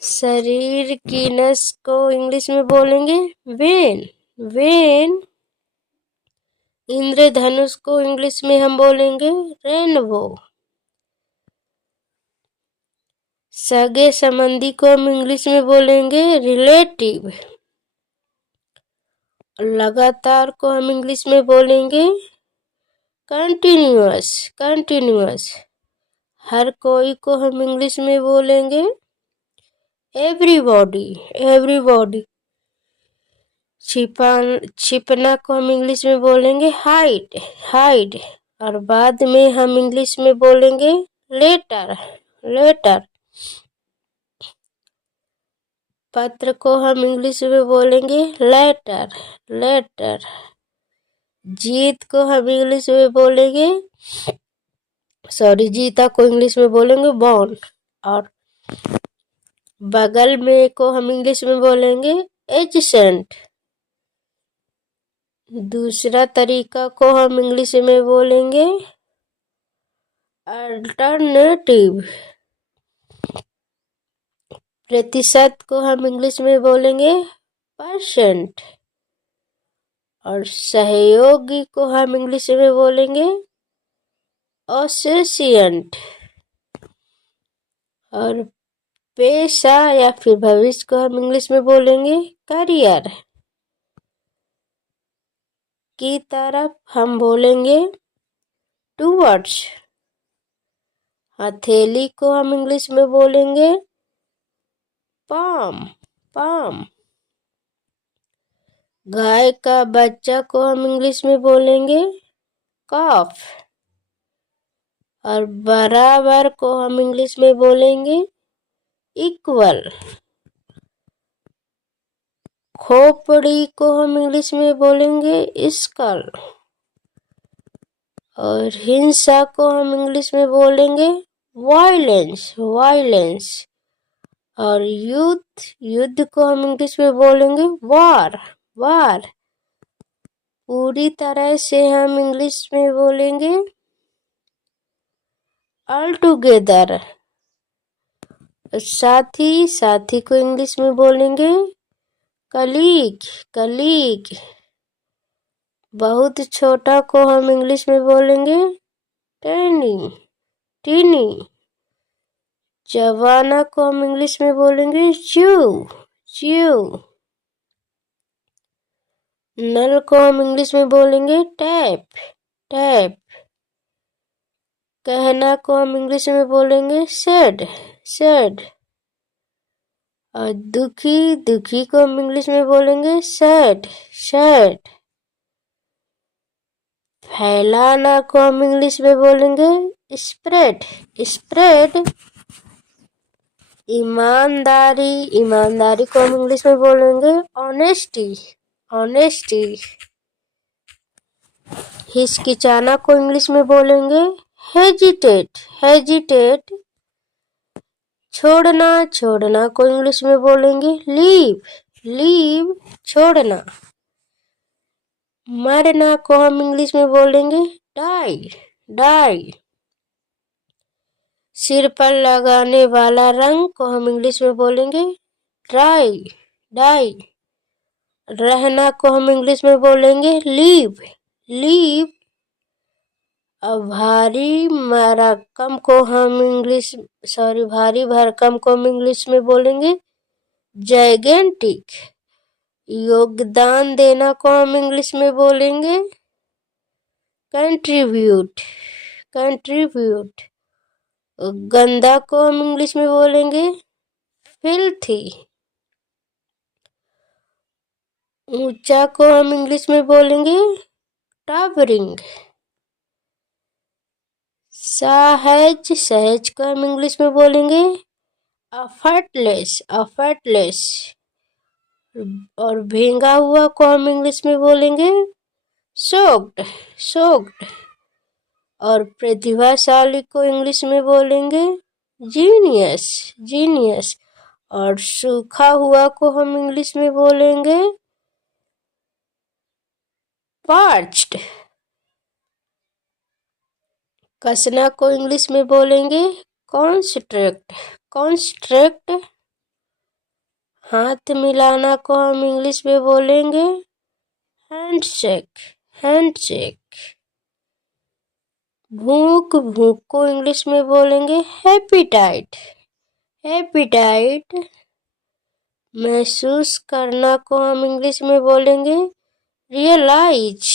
शरीर की नस को इंग्लिश में बोलेंगे वेन, वेन। इंद्रधनुष को इंग्लिश में हम बोलेंगे रेनबो। सगे संबंधी को हम इंग्लिश में बोलेंगे रिलेटिव। लगातार को हम इंग्लिश में बोलेंगे कंटिन्यूअस, कंटिन्यूअस। हर कोई को हम इंग्लिश में बोलेंगे एवरीबॉडी, एवरीबॉडी। छिपना को हम इंग्लिश में बोलेंगे हाइड, हाइड। और बाद में हम इंग्लिश में बोलेंगे लेटर, लेटर। पत्र को हम इंग्लिश में बोलेंगे लेटर, लेटर। जीत को हम इंग्लिश में बोलेंगे जीता को इंग्लिश में बोलेंगे बॉन। और बगल में को हम इंग्लिश में बोलेंगे एडजेसेंट। दूसरा तरीका को हम इंग्लिश में बोलेंगे अल्टरनेटिव। प्रतिशत को हम इंग्लिश में बोलेंगे परसेंट। और सहयोगी को हम इंग्लिश में बोलेंगे एसोसिएट। और पेशा या फिर भविष्य को हम इंग्लिश में बोलेंगे करियर। की तरफ हम बोलेंगे टूवर्ड्स। हथेली को हम इंग्लिश में बोलेंगे पाम, पाम। गाय का बच्चा को हम इंग्लिश में बोलेंगे कॉफ। और बराबर को हम इंग्लिश में बोलेंगे इक्वल। खोपड़ी को हम इंग्लिश में बोलेंगे स्कल। और हिंसा को हम इंग्लिश में बोलेंगे वायलेंस, वायलेंस। और युद्ध, युद्ध को हम इंग्लिश में बोलेंगे वार, वार। पूरी तरह से हम इंग्लिश में बोलेंगे ऑल टुगेदर। साथी, साथी को इंग्लिश में बोलेंगे कलीग, कलीग। बहुत छोटा को हम इंग्लिश में बोलेंगे टेनी, टीनी। जवाना को हम इंग्लिश में बोलेंगे च्यू, च्यू। नल को हम इंग्लिश में बोलेंगे टैप, टैप। कहना को हम इंग्लिश में बोलेंगे सेड, सेड। और दुखी, दुखी को हम इंग्लिश में बोलेंगे सैड, सैड। फैलाना को हम इंग्लिश में बोलेंगे स्प्रेड, स्प्रेड। ईमानदारी, ईमानदारी को हम इंग्लिश में बोलेंगे ऑनेस्टी, ऑनेस्टी। हिचकिचाना को इंग्लिश में बोलेंगे हेजिटेट, हेजिटेट। छोड़ना, छोड़ना को इंग्लिश में बोलेंगे लीव, लीव। छोड़ना। मरना को हम इंग्लिश में बोलेंगे डाई, डाई। सिर पर लगाने वाला रंग को हम इंग्लिश में बोलेंगे डाई, डाई। रहना को हम इंग्लिश में बोलेंगे लीव, लीव। अब भारी भरकम को हम भारी भरकम को हम इंग्लिश में बोलेंगे जाइगेंटिक। योगदान देना को हम इंग्लिश में बोलेंगे कंट्रीब्यूट, कंट्रीब्यूट। गंदा को हम इंग्लिश में बोलेंगे फिल्थी। ऊंचा को हम इंग्लिश में बोलेंगे टावरिंग। सहज, सहज को हम इंग्लिश में बोलेंगे अफर्टलेस, अफर्टलेस। और भींगा हुआ को हम इंग्लिश में बोलेंगे सोक्ड, सोक्ड। और प्रतिभाशाली को इंग्लिश में बोलेंगे जीनियस, जीनियस। और सूखा हुआ को हम इंग्लिश में बोलेंगे पार्च्ड। कसना को इंग्लिश में बोलेंगे कॉन्स्ट्रक्ट, कॉन्स्ट्रक्ट। हाथ मिलाना को हम इंग्लिश में बोलेंगे हैंडशेक, हैंडशेक। भूख, भूख को इंग्लिश में बोलेंगे हैप्पीटाइट, हैप्पीटाइट। महसूस करना को हम इंग्लिश में बोलेंगे रियलाइज।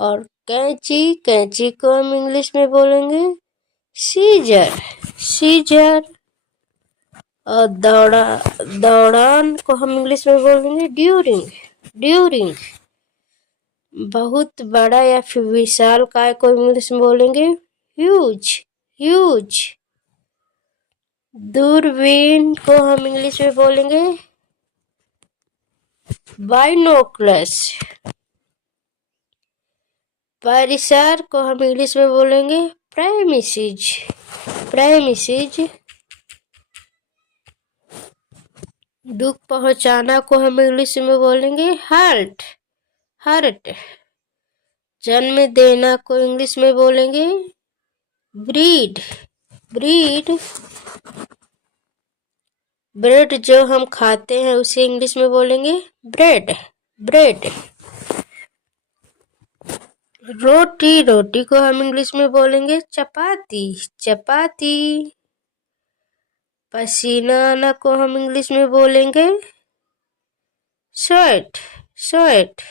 और कैंची, कैंची को हम इंग्लिश में बोलेंगे सीजर, सीजर। और दौड़ान को हम इंग्लिश में बोलेंगे ड्यूरिंग, ड्यूरिंग। बहुत बड़ा या फिर विशाल काय को इंग्लिश में बोलेंगे ह्यूज, ह्यूज। दूरबीन को हम इंग्लिश में बोलेंगे बाइनोकुलस। परिसर को हम इंग्लिश में बोलेंगे प्रेमिसेस, प्रेमिसेस। दुख पहुंचाना को हम इंग्लिश में बोलेंगे हर्ट, हर्ट। जन्म देना को इंग्लिश में बोलेंगे ब्रीड, ब्रीड। ब्रेड जो हम खाते हैं उसे इंग्लिश में बोलेंगे ब्रेड, ब्रेड। रोटी, रोटी को हम इंग्लिश में बोलेंगे चपाती, चपाती। पसीना आना को हम इंग्लिश में बोलेंगे स्वेट, स्वेट।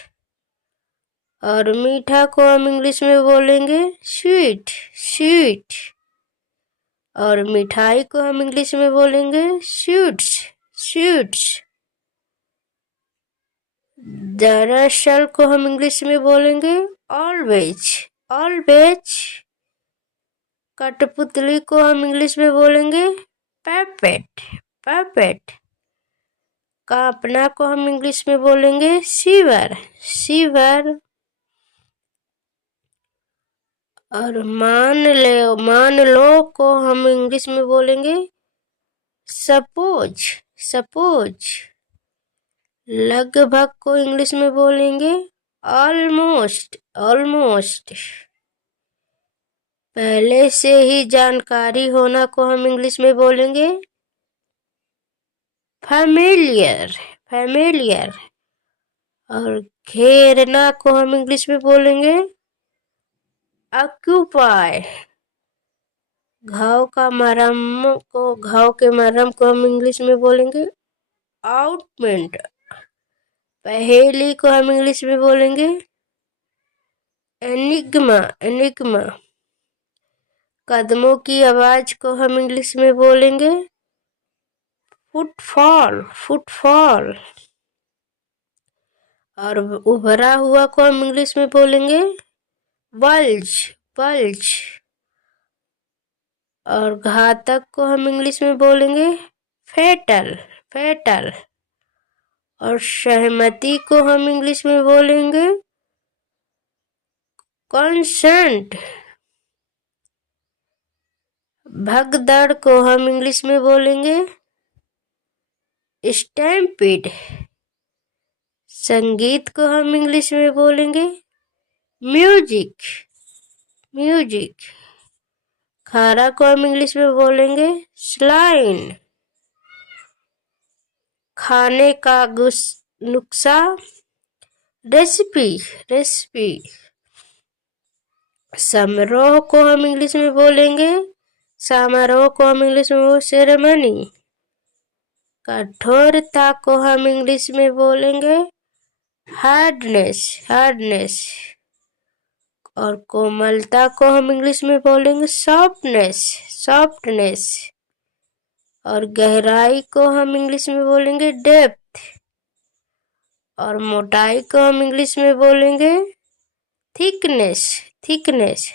और मीठा को हम इंग्लिश में बोलेंगे स्वीट, स्वीट। और मिठाई को हम इंग्लिश में बोलेंगे स्वीट्स, स्वीट्स। दरअसल को हम इंग्लिश में बोलेंगे ऑलवेज, ऑलवेज। कठपुतली को हम इंग्लिश में बोलेंगे पैपेट, पैपेट। कांपना को हम इंग्लिश में बोलेंगे सीवर, सीवर। और मान लो को हम इंग्लिश में बोलेंगे सपोज, सपोज। लगभग को इंग्लिश में बोलेंगे ऑलमोस्ट, ऑलमोस्ट। पहले से ही जानकारी होना को हम इंग्लिश में बोलेंगे फैमिलियर, फैमिलियर। और घेरना को हम इंग्लिश में बोलेंगे ऑक्यूपाई। घाव का मरहम को, घाव के मरहम को हम इंग्लिश में बोलेंगे आउटमेंट। पहेली को हम इंग्लिश में बोलेंगे एनिग्मा, एनिग्मा। कदमों की आवाज को हम इंग्लिश में बोलेंगे फुटफॉल, फुटफॉल। और उभरा हुआ को हम इंग्लिश में बोलेंगे बल्ज, बल्ज। और घातक को हम इंग्लिश में बोलेंगे फेटल, फेटल। और सहमति को हम इंग्लिश में बोलेंगे कॉन्सेंट। भगदड़ को हम इंग्लिश में बोलेंगे स्टैम्पिड। संगीत को हम इंग्लिश में बोलेंगे म्यूजिक, म्यूजिक। खारा को हम इंग्लिश में बोलेंगे स्लाइन। खाने का नुस्खा रेसिपी, रेसिपी। समारोह को हम इंग्लिश में बोलेंगे, समारोह को हम इंग्लिश में सेरेमनी। कठोरता को हम इंग्लिश में बोलेंगे हार्डनेस, हार्डनेस। और कोमलता को हम इंग्लिश में बोलेंगे सॉफ्टनेस, सॉफ्टनेस। और गहराई को हम इंग्लिश में बोलेंगे डेप्थ, और मोटाई को हम इंग्लिश में बोलेंगे थिकनेस, थिकनेस।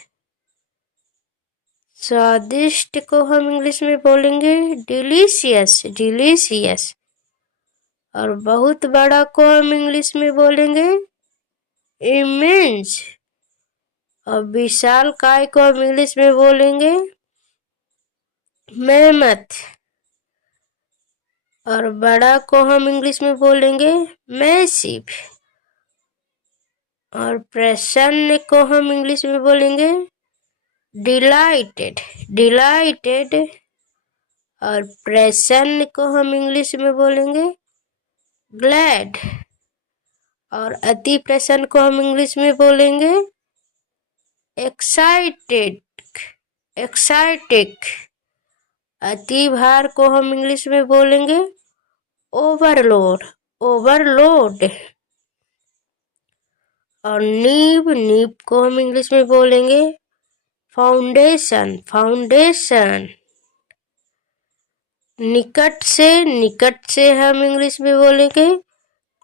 स्वादिष्ट को हम इंग्लिश में बोलेंगे डिलीशियस, डिलीशियस। और बहुत बड़ा को हम इंग्लिश में बोलेंगे इमेंस। और विशाल काय को हम इंग्लिश में बोलेंगे मेमथ। और बड़ा को हम इंग्लिश में बोलेंगे मैसिव। और प्रसन्न को हम इंग्लिश में बोलेंगे डिलाइटेड, डिलाइटेड। और प्रसन्न को हम इंग्लिश में बोलेंगे ग्लैड। और अति प्रसन्न को हम इंग्लिश में बोलेंगे एक्साइटेड, एक्साइटिक। अति भार को हम इंग्लिश में बोलेंगे ओवरलोड, ओवरलोड। और नींव, नींव को हम इंग्लिश में बोलेंगे फाउंडेशन, फाउंडेशन। निकट से, निकट से हम इंग्लिश में बोलेंगे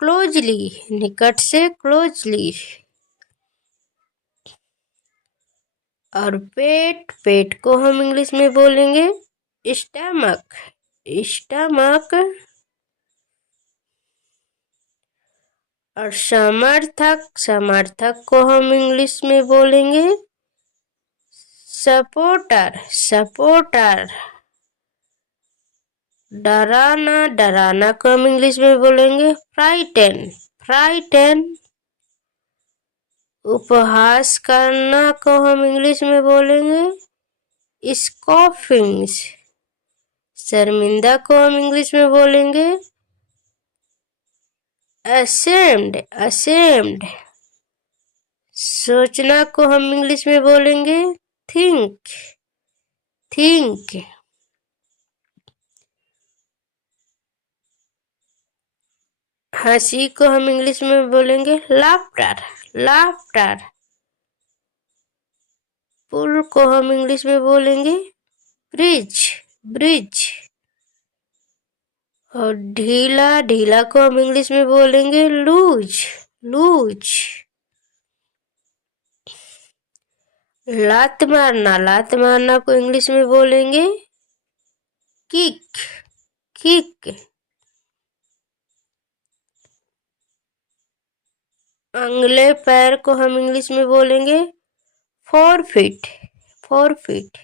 क्लोजली, निकट से क्लोजली। और पेट, पेट को हम इंग्लिश में बोलेंगे स्टमक, स्टमक। और समर्थक, समर्थक को हम इंग्लिश में बोलेंगे सपोर्टर, सपोर्टर। डराना, डराना को हम इंग्लिश में बोलेंगे फ्राइटन, फ्राइटन। उपहास करना को हम इंग्लिश में बोलेंगे स्कॉफिंग्स। शर्मिंदा को हम इंग्लिश में बोलेंगे ashamed, ashamed। सोचना को हम इंग्लिश में बोलेंगे think, think। हंसी को हम इंग्लिश में बोलेंगे laughter, laughter। पुल को हम इंग्लिश में बोलेंगे ब्रिज, ब्रिज। और ढीला, ढीला को हम इंग्लिश में बोलेंगे लूज, लूज। लात मारना, लात मारना को इंग्लिश में बोलेंगे किक, किक। अंगले पैर को हम इंग्लिश में बोलेंगे फोरफिट, फोरफिट।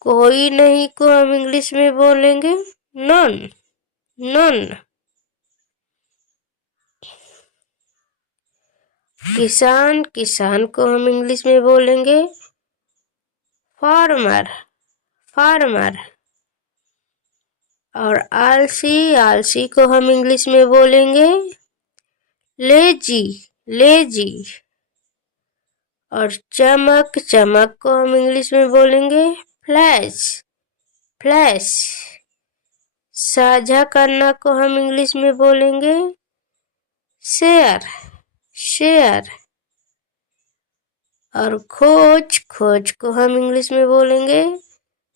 कोई नहीं को हम इंग्लिश में बोलेंगे नन, नन। किसान, किसान को हम इंग्लिश में बोलेंगे फार्मर, फार्मर। और आलसी, आलसी को हम इंग्लिश में बोलेंगे लेजी, लेजी। और चमक, चमक को हम इंग्लिश में बोलेंगे फ्लैश, फ्लैश। साझा करना को हम इंग्लिश में बोलेंगे शेयर, शेयर। और खोज, खोज को हम इंग्लिश में बोलेंगे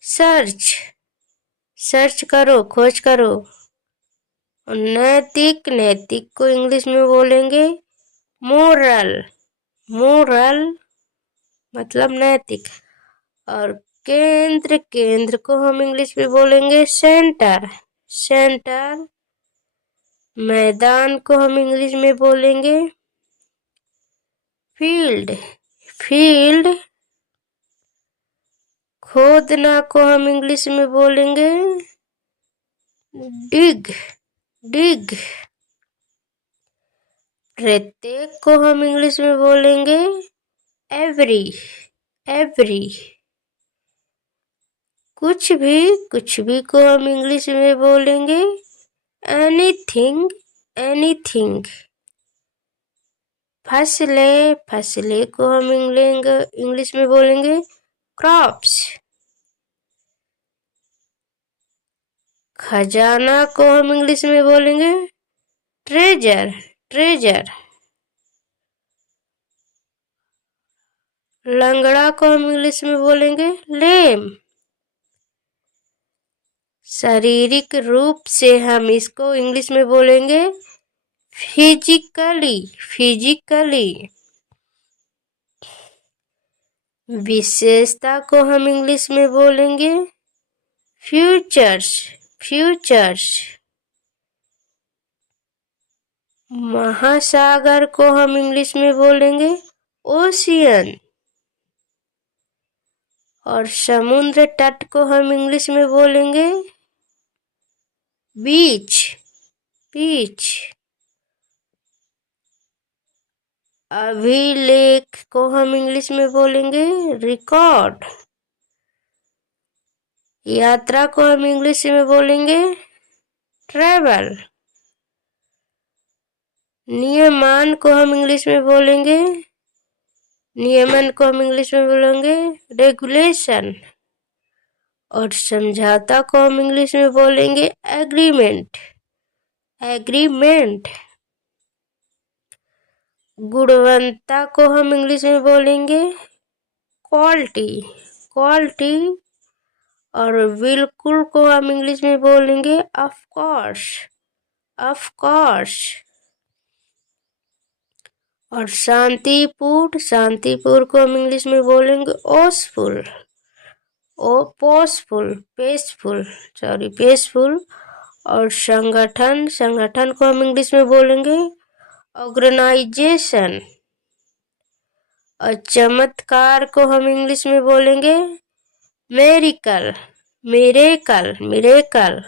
सर्च, सर्च करो, खोज करो। और नैतिक, नैतिक को इंग्लिश में बोलेंगे मोरल, मोरल मतलब नैतिक। और केंद्र, केंद्र को हम इंग्लिश में बोलेंगे सेंटर, सेंटर। मैदान को हम इंग्लिश में बोलेंगे फील्ड, फील्ड। खोदना को हम इंग्लिश में बोलेंगे डिग, डिग। प्रत्येक को हम इंग्लिश में बोलेंगे एवरी, एवरी। कुछ भी को हम इंग्लिश में बोलेंगे एनीथिंग, एनीथिंग। फसलें, फसलें को हम इंग्लिश में बोलेंगे क्रॉप्स। खजाना को हम इंग्लिश में बोलेंगे ट्रेजर, ट्रेजर। लंगड़ा को हम इंग्लिश में बोलेंगे लेम। शारीरिक रूप से हम इसको इंग्लिश में बोलेंगे फिजिकली, फिजिकली। विशेषता को हम इंग्लिश में बोलेंगे फ्यूचर्स, फ्यूचर्स। महासागर को हम इंग्लिश में बोलेंगे ओशियन, और समुद्र तट को हम इंग्लिश में बोलेंगे बीच, बीच। अभिलेख को हम इंग्लिश में बोलेंगे रिकॉर्ड। यात्रा को हम इंग्लिश में बोलेंगे ट्रैवल। नियमन को हम इंग्लिश में बोलेंगे, नियमन को हम इंग्लिश में बोलेंगे रेगुलेशन। और समझौता को हम इंग्लिश में बोलेंगे एग्रीमेंट, एग्रीमेंट। गुणवत्ता को हम इंग्लिश में बोलेंगे क्वालिटी, क्वालिटी। और बिल्कुल को हम इंग्लिश में बोलेंगे ऑफ कोर्स, ऑफ कोर्स। और शांतिपूर्ण, शांतिपूर्ण को हम इंग्लिश में बोलेंगे ओसफुल, ओ पोसफुल, पेसफुल, सॉरी पेसफुल। और संगठन, संगठन को हम इंग्लिश में बोलेंगे ऑर्गेनाइजेशन। और चमत्कार को हम इंग्लिश में बोलेंगे मेरिकल, मिरेकल, मिरेकल।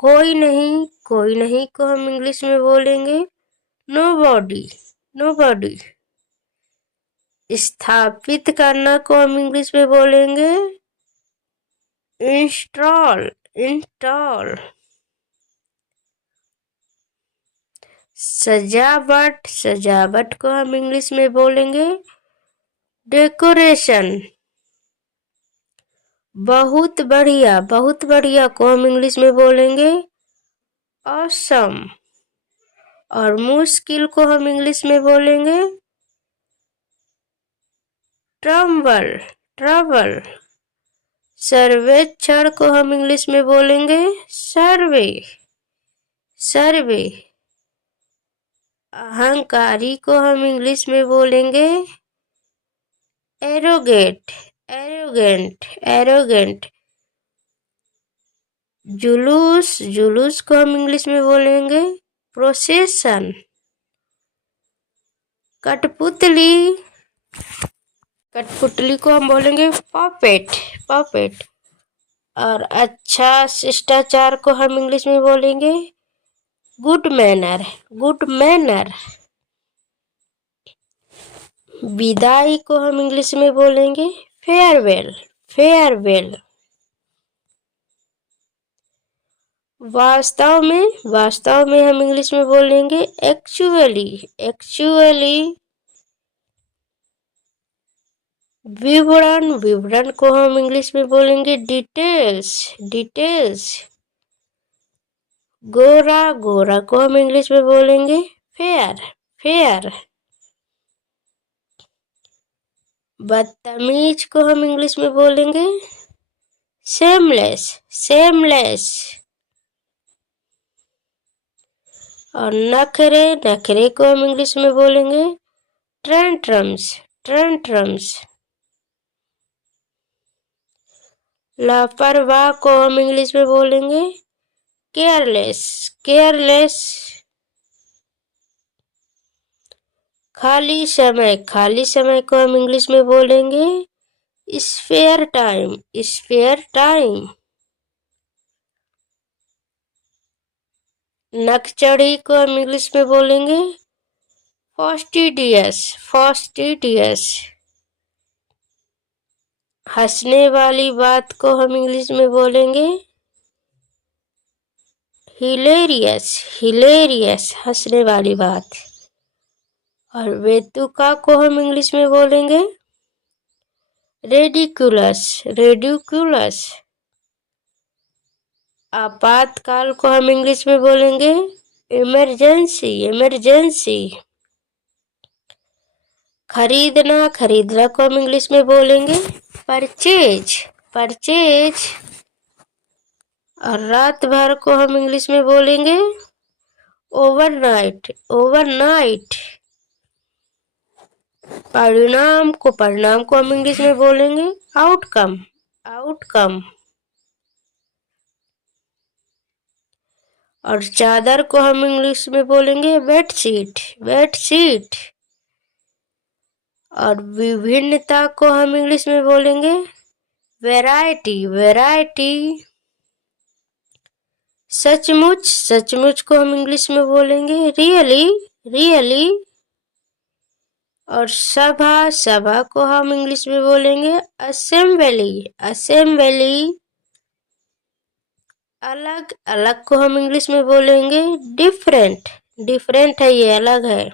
कोई नहीं, कोई नहीं को हम इंग्लिश में बोलेंगे नोबॉडी, नोबॉडी। स्थापित करना को हम इंग्लिश में बोलेंगे इंस्टॉल, इंस्टॉल। सजावट, सजावट को हम इंग्लिश में बोलेंगे डेकोरेशन। बहुत बढ़िया, बहुत बढ़िया को हम इंग्लिश में बोलेंगे ऑसम। और मुश्किल को हम इंग्लिश में बोलेंगे ट्रम्बल, ट्रबल। सर्वेक्षण को हम इंग्लिश में बोलेंगे सर्वे, सर्वे। अहंकारी को हम इंग्लिश में बोलेंगे एरोगेट, एरोगेंट, एरोगेंट। जुलूस, जुलूस को हम इंग्लिश में बोलेंगे प्रोसेशन। कठपुतली, कठपुतली को हम बोलेंगे पपेट, पपेट। और अच्छा शिष्टाचार को हम इंग्लिश में बोलेंगे गुड मैनर, गुड मैनर। विदाई को हम इंग्लिश में बोलेंगे फेयरवेल, फेयरवेल। वास्तव में, वास्तव में हम इंग्लिश में बोलेंगे एक्चुअली, एक्चुअली। विवरण, विवरण को हम इंग्लिश में बोलेंगे डिटेल्स, डिटेल्स। गोरा, गोरा को हम इंग्लिश में बोलेंगे फेयर, फेयर। बदतमीज को हम इंग्लिश में बोलेंगे शेमलेस, शेमलेस। और नखरे, नखरे को हम इंग्लिश में बोलेंगे ट्रेंट्रम्स, ट्रेंट्रम्स। लापरवाह को हम इंग्लिश में बोलेंगे केयरलेस, केयरलेस। खाली समय, खाली समय को हम इंग्लिश में बोलेंगे स्पेयर टाइम, स्पेयर टाइम। नकचढ़ी को हम इंग्लिश में बोलेंगे फास्टिडियस, फास्टिडियस। हंसने वाली बात को हम इंग्लिश में बोलेंगे हिलेरियस, हिलेरियस, हंसने वाली बात। और बेतुका को हम इंग्लिश में बोलेंगे रेडिकुलस, रेडिकुलस। आपातकाल को हम इंग्लिश में बोलेंगे इमरजेंसी, इमरजेंसी। खरीदना, खरीदना को हम इंग्लिश में बोलेंगे परचेज, परचेज। और रात भर को हम इंग्लिश में बोलेंगे ओवरनाइट, ओवरनाइट। परिणाम को हम इंग्लिश में बोलेंगे आउटकम, आउटकम। और चादर को हम इंग्लिश में बोलेंगे बेडशीट, बेडशीट। और विभिन्नता को हम इंग्लिश में बोलेंगे वैरायटी, वैरायटी। सचमुच, सचमुच को हम इंग्लिश में बोलेंगे रियली, रियली। और सभा, सभा को हम इंग्लिश में बोलेंगे असेंबली, असेंबली। अलग, अलग को हम इंग्लिश में बोलेंगे डिफरेंट, डिफरेंट है ये, अलग है।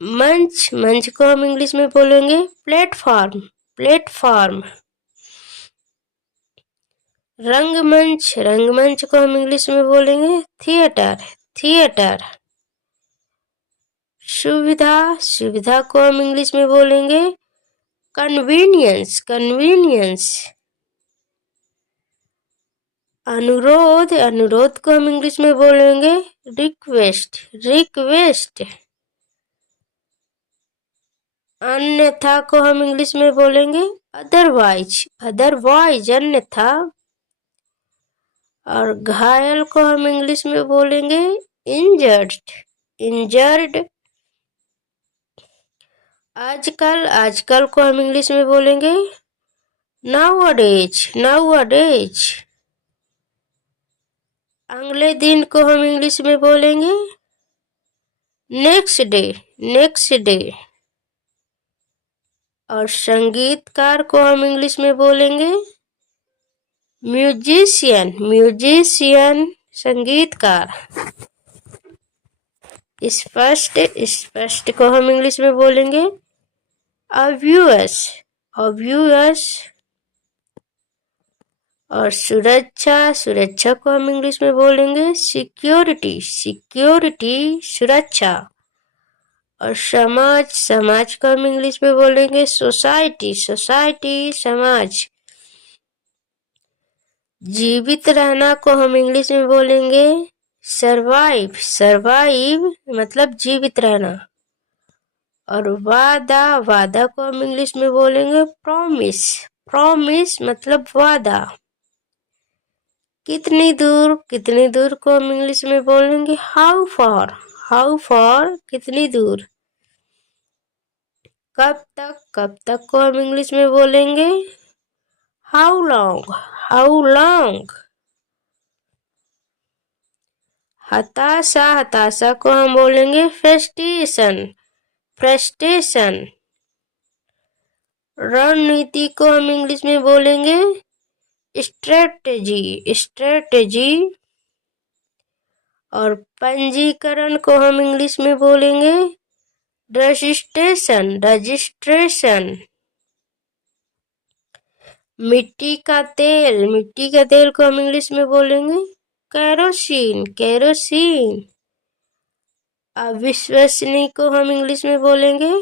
मंच, मंच को हम इंग्लिश में बोलेंगे प्लेटफॉर्म, प्लेटफॉर्म। रंगमंच, रंगमंच को हम इंग्लिश में बोलेंगे थिएटर, थिएटर। सुविधा, सुविधा को हम इंग्लिश में बोलेंगे कन्वीनियंस, कन्वीनियंस। अनुरोध, अनुरोध को हम इंग्लिश में बोलेंगे रिक्वेस्ट, रिक्वेस्ट। अन्यथा को हम इंग्लिश में बोलेंगे अदरवाइज, अदरवाइज, अन्यथा। और घायल को हम इंग्लिश में बोलेंगे इंजर्ड, इंजर्ड। आजकल, आजकल को हम इंग्लिश में बोलेंगे नाउअडेज, नाउअडेज। अगले दिन को हम इंग्लिश में बोलेंगे नेक्स्ट डे, नेक्स्ट डे। और संगीतकार को हम इंग्लिश में बोलेंगे म्यूजिशियन, म्यूजिशियन, संगीतकार। स्पष्ट, स्पष्ट को हम इंग्लिश में बोलेंगे ऑब्वियस, ऑब्वियस। और सुरक्षा, सुरक्षा को हम इंग्लिश में बोलेंगे सिक्योरिटी, सिक्योरिटी, सुरक्षा। और समाज, समाज को हम इंग्लिश में बोलेंगे सोसाइटी, सोसाइटी, समाज। जीवित रहना को हम इंग्लिश में बोलेंगे सरवाइव, सरवाइव मतलब जीवित रहना। और वादा, वादा को हम इंग्लिश में बोलेंगे प्रॉमिस, प्रॉमिस मतलब वादा। कितनी दूर, कितनी दूर को हम इंग्लिश में बोलेंगे हाउ फॉर, हाउ फॉर, कितनी दूर। कब तक, कब तक को हम इंग्लिश में बोलेंगे हाउ लॉन्ग, हाउ लॉन्ग। हताशा, हताशा को हम बोलेंगे फ्रस्ट्रेशन, फ्रस्ट्रेशन। रणनीति को हम इंग्लिश में बोलेंगे स्ट्रेटजी, स्ट्रेटजी। और पंजीकरण को हम इंग्लिश में बोलेंगे रजिस्ट्रेशन, रजिस्ट्रेशन। मिट्टी का तेल, मिट्टी का तेल को हम इंग्लिश में बोलेंगे केरोसिन, केरोसिन। अविश्वसनीय को हम इंग्लिश में बोलेंगे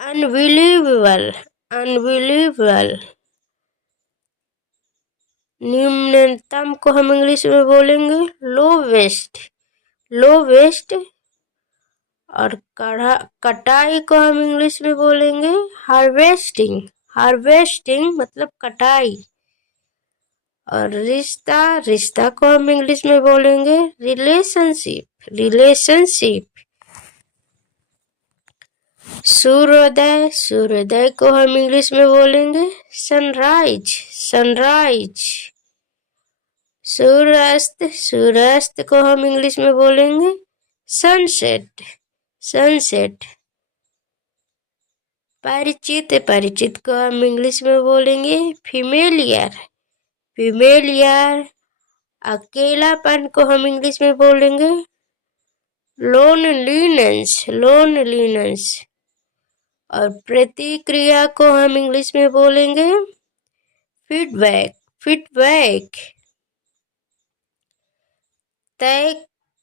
अनबिलीवेबल, अनबिलीवेबल। निम्नतम को हम इंग्लिश में बोलेंगे लोवेस्ट, लोवेस्ट। और कटाई को हम इंग्लिश में बोलेंगे हार्वेस्टिंग, हार्वेस्टिंग मतलब कटाई। और रिश्ता, रिश्ता को हम इंग्लिश में बोलेंगे रिलेशनशिप, रिलेशनशिप। सूर्योदय, सूर्योदय को हम इंग्लिश में बोलेंगे सनराइज, सनराइज। सूर्यास्त, सूर्यास्त को हम इंग्लिश में बोलेंगे सनसेट, सनसेट। परिचित, परिचित को हम इंग्लिश में बोलेंगे फीमेलियर, फीमेलियर। अकेलापन को हम इंग्लिश में बोलेंगे लोनलीनेस, लोनलीनेस। और प्रतिक्रिया को हम इंग्लिश में बोलेंगे फीडबैक, फीडबैक। तय,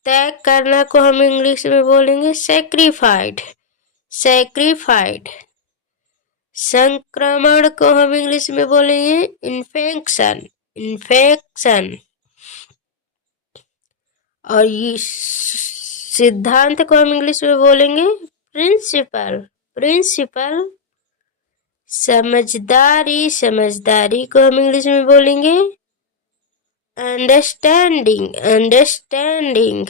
तय करना को हम इंग्लिश में बोलेंगे सैक्रिफाइड, सैक्रिफाइड। संक्रमण को हम इंग्लिश में बोलेंगे इन्फेक्शन, इन्फेक्शन। और ये सिद्धांत को हम इंग्लिश में बोलेंगे प्रिंसिपल, प्रिंसिपल। समझदारी, समझदारी को हम इंग्लिश में बोलेंगे अंडरस्टैंडिंग, अंडरस्टैंडिंग।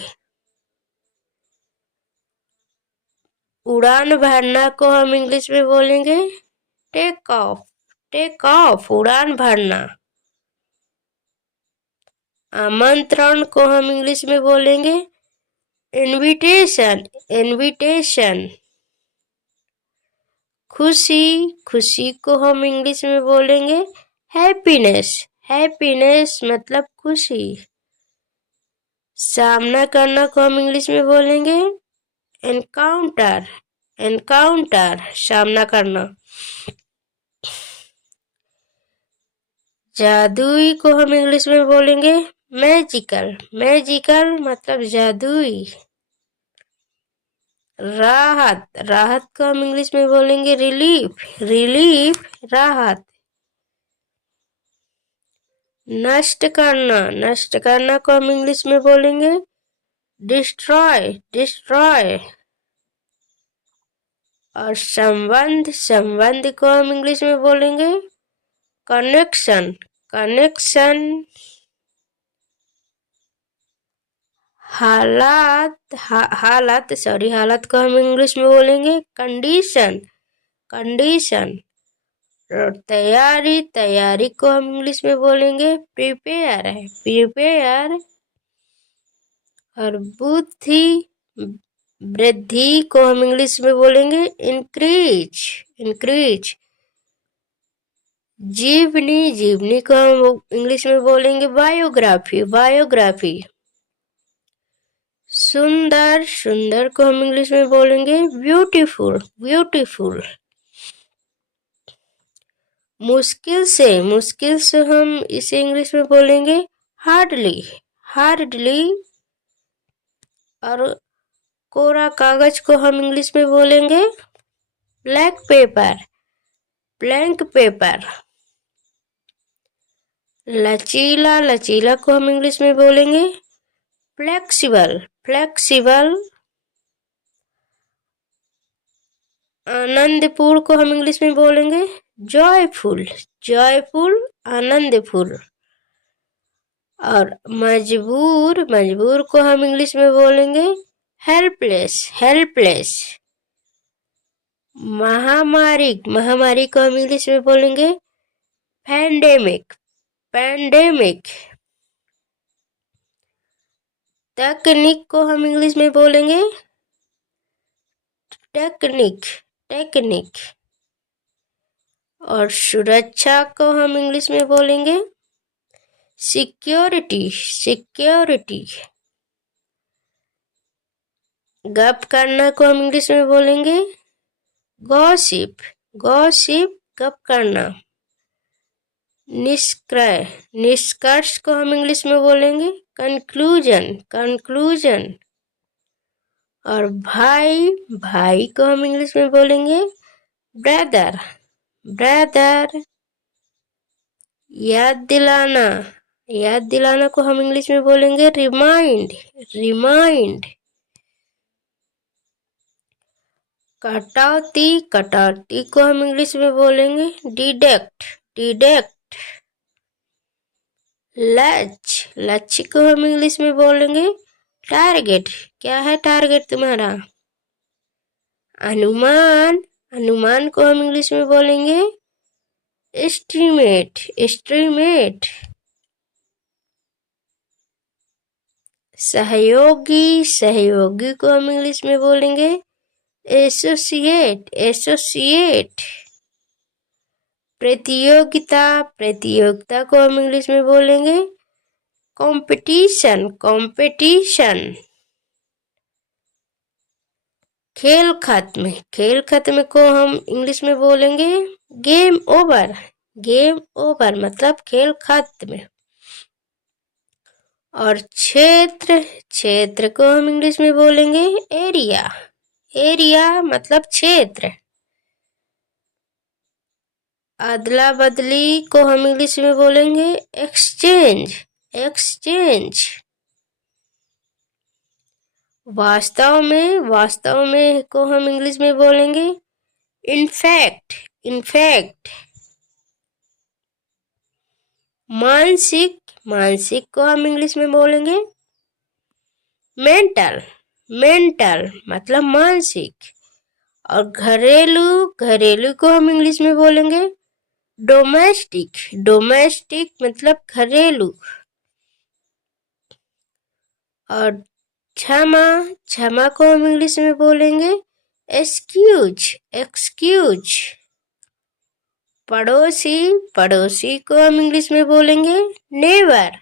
उड़ान भरना को हम इंग्लिश में बोलेंगे टेक ऑफ, टेक ऑफ, उड़ान भरना। आमंत्रण को हम इंग्लिश में बोलेंगे इनविटेशन, इनविटेशन। खुशी, खुशी को हम इंग्लिश में बोलेंगे हैप्पीनेस, हैप्पीनेस मतलब खुशी। सामना करना को हम इंग्लिश में बोलेंगे एनकाउंटर, एनकाउंटर, सामना करना। जादुई को हम इंग्लिश में बोलेंगे मैजिकल, मैजिकल मतलब जादुई। राहत, राहत को हम इंग्लिश में बोलेंगे रिलीफ, रिलीफ, राहत। नष्ट करना, नष्ट करना को हम इंग्लिश में बोलेंगे डिस्ट्रॉय, डिस्ट्रॉय। और संबंध, संबंध को हम इंग्लिश में बोलेंगे कनेक्शन, कनेक्शन। हालात, हालत सॉरी, हालत को हम इंग्लिश में बोलेंगे कंडीशन, कंडीशन। और तैयारी, तैयारी को हम इंग्लिश में बोलेंगे प्रिपेयर, प्रिपेयर। और बुद्धि, वृद्धि को हम इंग्लिश में बोलेंगे इंक्रीज, इंक्रीज। जीवनी, जीवनी को हम इंग्लिश में बोलेंगे बायोग्राफी, बायोग्राफी। सुंदर, सुंदर को हम इंग्लिश में बोलेंगे ब्यूटीफुल, ब्यूटीफुल। मुश्किल से, मुश्किल से हम इसे इंग्लिश में बोलेंगे हार्डली, हार्डली। और कोरा कागज को हम इंग्लिश में बोलेंगे ब्लैक पेपर, ब्लैंक पेपर। लचीला, लचीला को हम इंग्लिश में बोलेंगे फ्लेक्सिबल, फ्लेक्सिबल। आनंदपूर्ण को हम इंग्लिश में बोलेंगे जॉयफुल, जॉयफुल, आनंदफुल। और मजबूर, मजबूर को हम इंग्लिश में बोलेंगे हेल्पलेस, हेल्पलेस। महामारी, महामारी को हम इंग्लिश में बोलेंगे पैंडेमिक, पैंडेमिक। तकनीक को हम इंग्लिश में बोलेंगे टेक्निक, टेक्निक। और सुरक्षा को हम इंग्लिश में बोलेंगे सिक्योरिटी, सिक्योरिटी। गप करना को हम इंग्लिश में बोलेंगे गॉसिप, गॉसिप, गप करना। निष्क्रय, निष्कर्ष को हम इंग्लिश में बोलेंगे कंक्लूजन, कंक्लूजन। और भाई, भाई को हम इंग्लिश में बोलेंगे ब्रदर, ब्रदर। याद दिलाना, याद दिलाना को हम इंग्लिश में बोलेंगे रिमाइंड, रिमाइंड। कटौती, कटौती को हम इंग्लिश में बोलेंगे डिडक्ट, डिडक्ट। लक्ष्य, लक्ष्य को हम इंग्लिश में बोलेंगे टारगेट। क्या है टारगेट तुम्हारा? अनुमान, अनुमान को हम इंग्लिश में बोलेंगे एस्टीमेट, एस्टीमेट। सहयोगी, सहयोगी को हम इंग्लिश में बोलेंगे एसोसिएट, एसोसिएट। प्रतियोगिता, प्रतियोगिता को हम इंग्लिश में बोलेंगे कंपटीशन, कंपटीशन। खेल खत्म, खेल खत्म को हम इंग्लिश में बोलेंगे गेम ओवर, गेम ओवर मतलब खेल खत्म। और क्षेत्र, क्षेत्र को हम इंग्लिश में बोलेंगे एरिया, एरिया मतलब क्षेत्र। अदला बदली को हम इंग्लिश में बोलेंगे एक्सचेंज, एक्सचेंज। वास्तव में को हम इंग्लिश में बोलेंगे इनफैक्ट, इनफैक्ट। मानसिक, मानसिक को हम इंग्लिश में बोलेंगे मेंटल, मेंटल मतलब मानसिक। और घरेलू, घरेलू को हम इंग्लिश में बोलेंगे डोमेस्टिक, डोमेस्टिक मतलब घरेलू। और क्षमा, क्षमा को हम इंग्लिश में बोलेंगे एक्सक्यूज, एक्सक्यूज। पड़ोसी, पड़ोसी को हम इंग्लिश में बोलेंगे नेबर,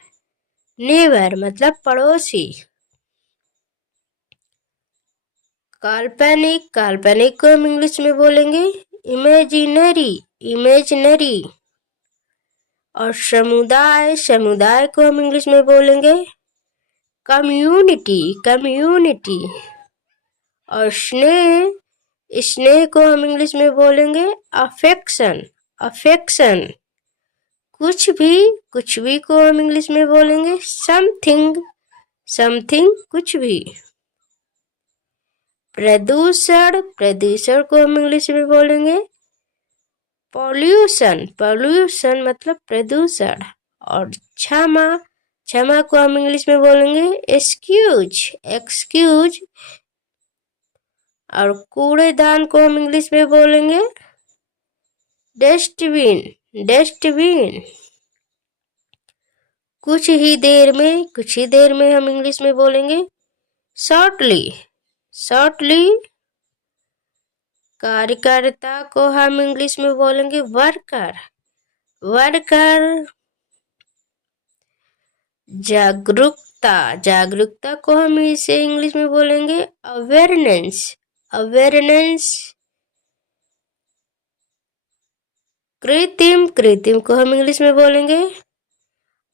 नेबर मतलब पड़ोसी। काल्पनिक, काल्पनिक को हम इंग्लिश में बोलेंगे इमेजिनरी, इमेजिनरी। और समुदाय, समुदाय को हम इंग्लिश में बोलेंगे कम्युनिटी, कम्युनिटी। और स्नेह, स्नेह को हम इंग्लिश में बोलेंगे अफेक्शन, अफेक्शन। कुछ भी को हम इंग्लिश में बोलेंगे समथिंग, समथिंग कुछ भी। प्रदूषण, प्रदूषण को हम इंग्लिश में बोलेंगे पॉल्यूशन, पॉल्यूशन मतलब प्रदूषण। और क्षमा, क्षमा को हम इंग्लिश में बोलेंगे एक्सक्यूज, एक्सक्यूज। और कूड़ेदान को हम इंग्लिश में बोलेंगे डस्टबिन, डस्टबिन। कुछ ही देर में हम इंग्लिश में बोलेंगे शॉर्टली, शॉर्टली। कार्यकर्ता को हम इंग्लिश में बोलेंगे वर्कर, वर्कर। जागरूकता, जागरूकता को हम इसे इंग्लिश में बोलेंगे अवेयरनेस, अवेयरनेस। कृत्रिम, कृत्रिम को हम इंग्लिश में बोलेंगे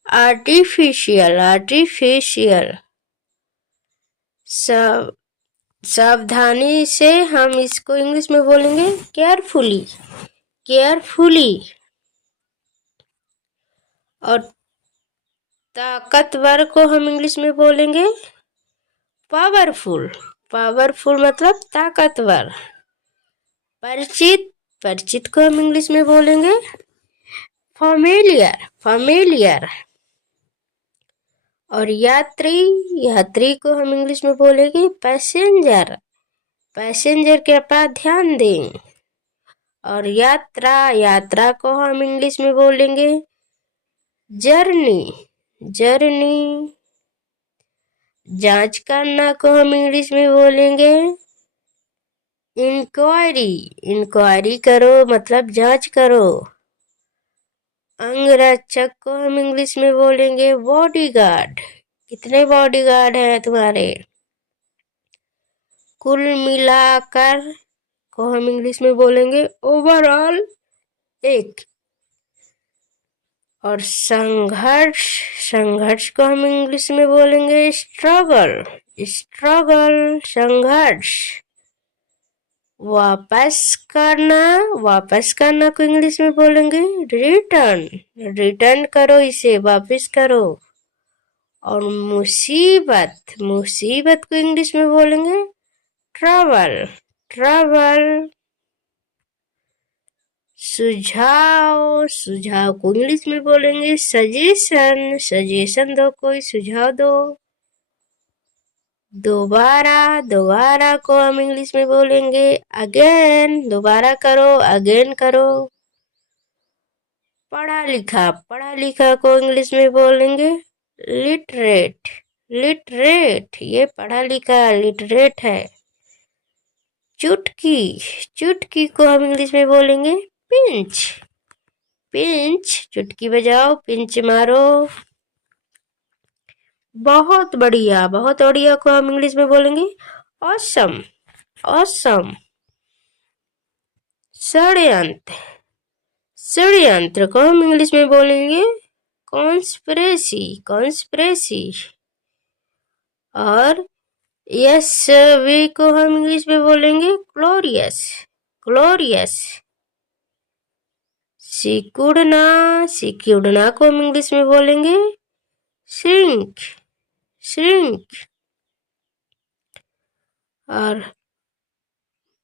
आर्टिफिशियल, आर्टिफिशियल। सावधानी से हम इसको इंग्लिश में बोलेंगे केयरफुली, केयरफुली। और ताकतवर को हम इंग्लिश में बोलेंगे पावरफुल, पावरफुल मतलब ताकतवर। परिचित, परिचित को हम इंग्लिश में बोलेंगे फैमिलियर, फैमिलियर। और यात्री, यात्री को हम इंग्लिश में बोलेंगे पैसेंजर, पैसेंजर के पास ध्यान दें। और यात्रा, यात्रा को हम इंग्लिश में बोलेंगे जर्नी, जर्नी। जांच करना को हम इंग्लिश में बोलेंगे इंक्वायरी, इंक्वायरी करो मतलब जांच करो। अंगरक्षक को हम इंग्लिश में बोलेंगे बॉडीगार्ड। कितने बॉडीगार्ड हैं तुम्हारे? कुल मिलाकर को हम इंग्लिश में बोलेंगे ओवरऑल, एक। और संघर्ष, संघर्ष को हम इंग्लिश में बोलेंगे स्ट्रगल, स्ट्रगल, संघर्ष। वापस करना, वापस करना को इंग्लिश में बोलेंगे रिटर्न, रिटर्न करो इसे, वापस करो। और मुसीबत, मुसीबत को इंग्लिश में बोलेंगे ट्रबल, ट्रबल। सुझाव, सुझाव को इंग्लिश में बोलेंगे सजेशन, सजेशन दो, कोई सुझाव दो। दोबारा, दोबारा को हम इंग्लिश में बोलेंगे अगेन, दोबारा करो, अगेन करो। पढ़ा लिखा, पढ़ा लिखा को इंग्लिश में बोलेंगे लिटरेट, लिटरेट। ये पढ़ा लिखा लिटरेट है। चुटकी, चुटकी को हम इंग्लिश में बोलेंगे पिंच, पिंच। चुटकी बजाओ, पिंच मारो। बहुत बढ़िया, बहुत बढ़िया को हम इंग्लिश में बोलेंगे ऑसम, ऑसम। षड्यंत्र, षड्यंत्र को हम इंग्लिश में बोलेंगे कॉन्स्पिरेसी, कॉन्स्पिरेसी। और यस वी को हम इंग्लिश में बोलेंगे ग्लोरियस, ग्लोरियस। सिकुड़ना, सिकुड़ना को हम इंग्लिश में बोलेंगे श्रिंक, श्रिंक। और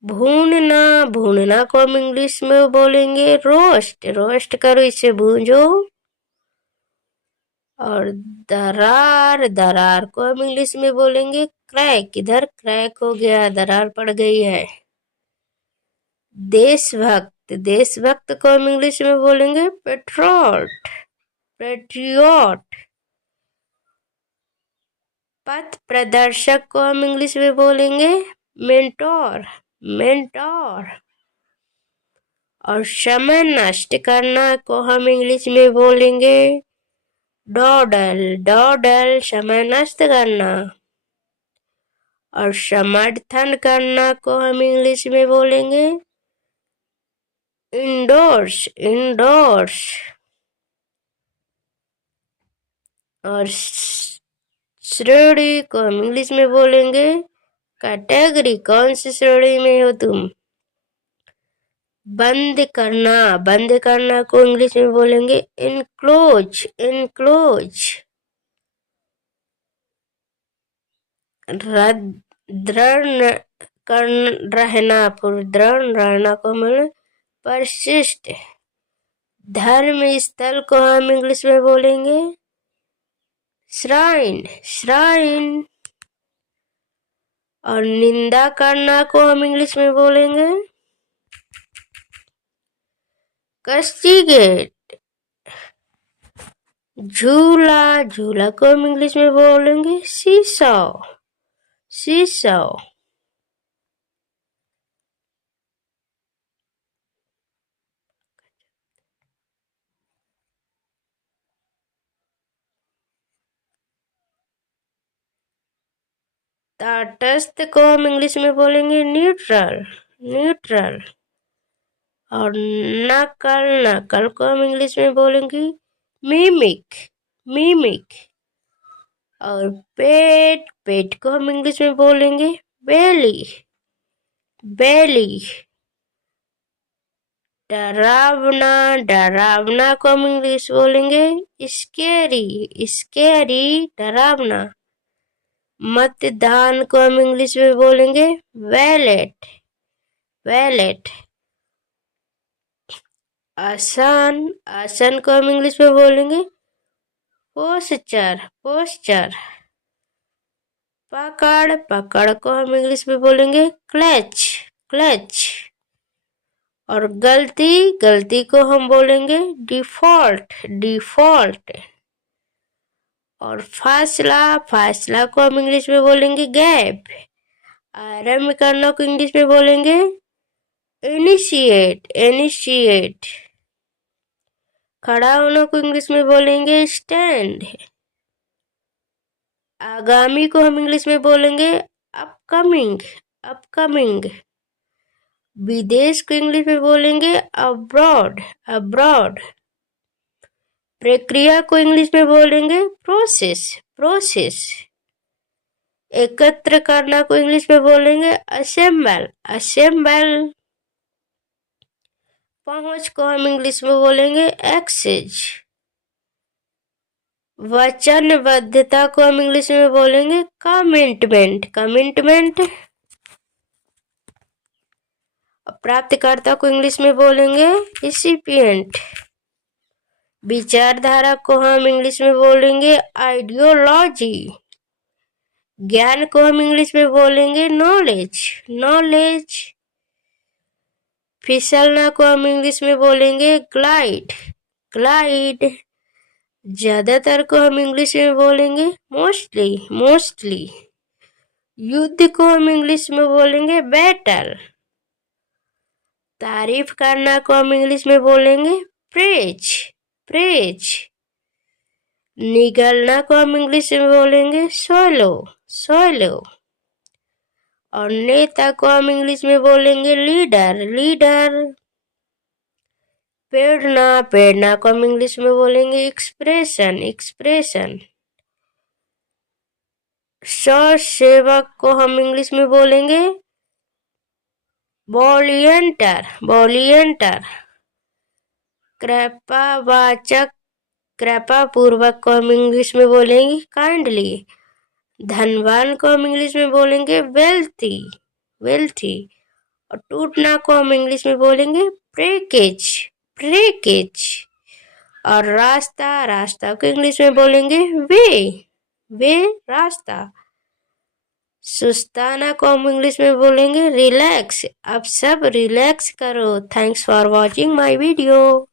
भूनना, भूनना को हम इंग्लिश में बोलेंगे रोस्ट, रोस्ट करो, इसे भूंजो। और दरार, दरार को हम इंग्लिश में बोलेंगे क्रैक, इधर क्रैक हो गया, दरार पड़ गई है। देशभक्त, देशभक्त को हम इंग्लिश में बोलेंगे पेट्रोट, पेट्रियोट। पथ प्रदर्शक को हम इंग्लिश में बोलेंगे मेंटोर, मेंटोर। और समय नष्ट करना को हम इंग्लिश में बोलेंगे डॉडल, डॉडल, समय नष्ट करना। और समर्थन करना को हम इंग्लिश में बोलेंगे इंडोर्स, इंडोर्स। और श्रेणी को हम इंग्लिश में बोलेंगे कैटेगरी, कौन सी श्रेणी में हो तुम। बंद करना, बंद करना को इंग्लिश में बोलेंगे इनक्लोज, इनक्लोज। दृढ़ रहना, दृढ़ रहना को हम परसिस्ट। धर्म स्थल को हम इंग्लिश में बोलेंगे श्राइन, श्राइन। और निंदा करना को हम इंग्लिश में बोलेंगे कस्टिगेट। झूला, झूला को हम इंग्लिश में बोलेंगे सीसॉ, सीसॉ। तटस्थ को हम इंग्लिश में बोलेंगे न्यूट्रल, न्यूट्रल। और नकल, नकल को हम इंग्लिश में बोलेंगे मिमिक, मिमिक। और पेट, पेट को हम इंग्लिश में बोलेंगे बेली, बेली। डरावना, डरावना को हम इंग्लिश बोलेंगे स्केरी, स्केरी, डरावना। मतदान को हम इंग्लिश में बोलेंगे वैलेट, वैलेट। आसन, आसन को हम इंग्लिश में बोलेंगे पोस्चर, पोस्चर। पकड़, पकड़ को हम इंग्लिश में बोलेंगे क्लच, क्लच। और गलती, गलती को हम बोलेंगे डिफॉल्ट, डिफॉल्ट। और फासला, फासला को हम इंग्लिश में बोलेंगे गैप। आरंभ करना को इंग्लिश में बोलेंगे इनिशिएट, इनिशिएट। खड़ा होना को इंग्लिश में बोलेंगे स्टैंड। आगामी को हम इंग्लिश में बोलेंगे अपकमिंग, अपकमिंग। विदेश को इंग्लिश में बोलेंगे अब्रॉड, अब्रॉड। प्रक्रिया को इंग्लिश में बोलेंगे प्रोसेस, प्रोसेस। एकत्र करना को इंग्लिश में बोलेंगे असेंबल, असेंबल। पहुंच को हम इंग्लिश में बोलेंगे एक्सेस। वचनबद्धता को हम इंग्लिश में बोलेंगे कमिटमेंट, कमिटमेंट। प्राप्तकर्ता को इंग्लिश में बोलेंगे रिसिपिएंट। विचारधारा को हम इंग्लिश में बोलेंगे आइडियोलॉजी। ज्ञान को हम इंग्लिश में बोलेंगे नॉलेज, नॉलेज। फिसलना को हम इंग्लिश में बोलेंगे ग्लाइड, ग्लाइड। ज्यादातर को हम इंग्लिश में बोलेंगे मोस्टली, मोस्टली। युद्ध को हम इंग्लिश में बोलेंगे बैटल। तारीफ करना को हम इंग्लिश में बोलेंगे प्रेज, प्रेज। निगलना को हम इंग्लिश में बोलेंगे सोलो, सोलो। और नेता को हम इंग्लिश में बोलेंगे लीडर, लीडर। प्रेरणा, प्रेरणा को हम इंग्लिश में बोलेंगे एक्सप्रेशन, एक्सप्रेशन। स्वसेवक को हम इंग्लिश में बोलेंगे वॉलंटियर, वॉलंटियर। कृपावाचक कृपा पूर्वक को हम इंग्लिश में बोलेंगे काइंडली। धनवान को हम इंग्लिश में बोलेंगे वेल्थी वेल्थी। और टूटना को हम इंग्लिश में बोलेंगे ब्रेकेज ब्रेकेज। और रास्ता रास्ता को इंग्लिश में बोलेंगे वे रास्ता। सुस्ताना को हम इंग्लिश में बोलेंगे रिलैक्स। अब सब रिलैक्स करो। Thanks for watching my video.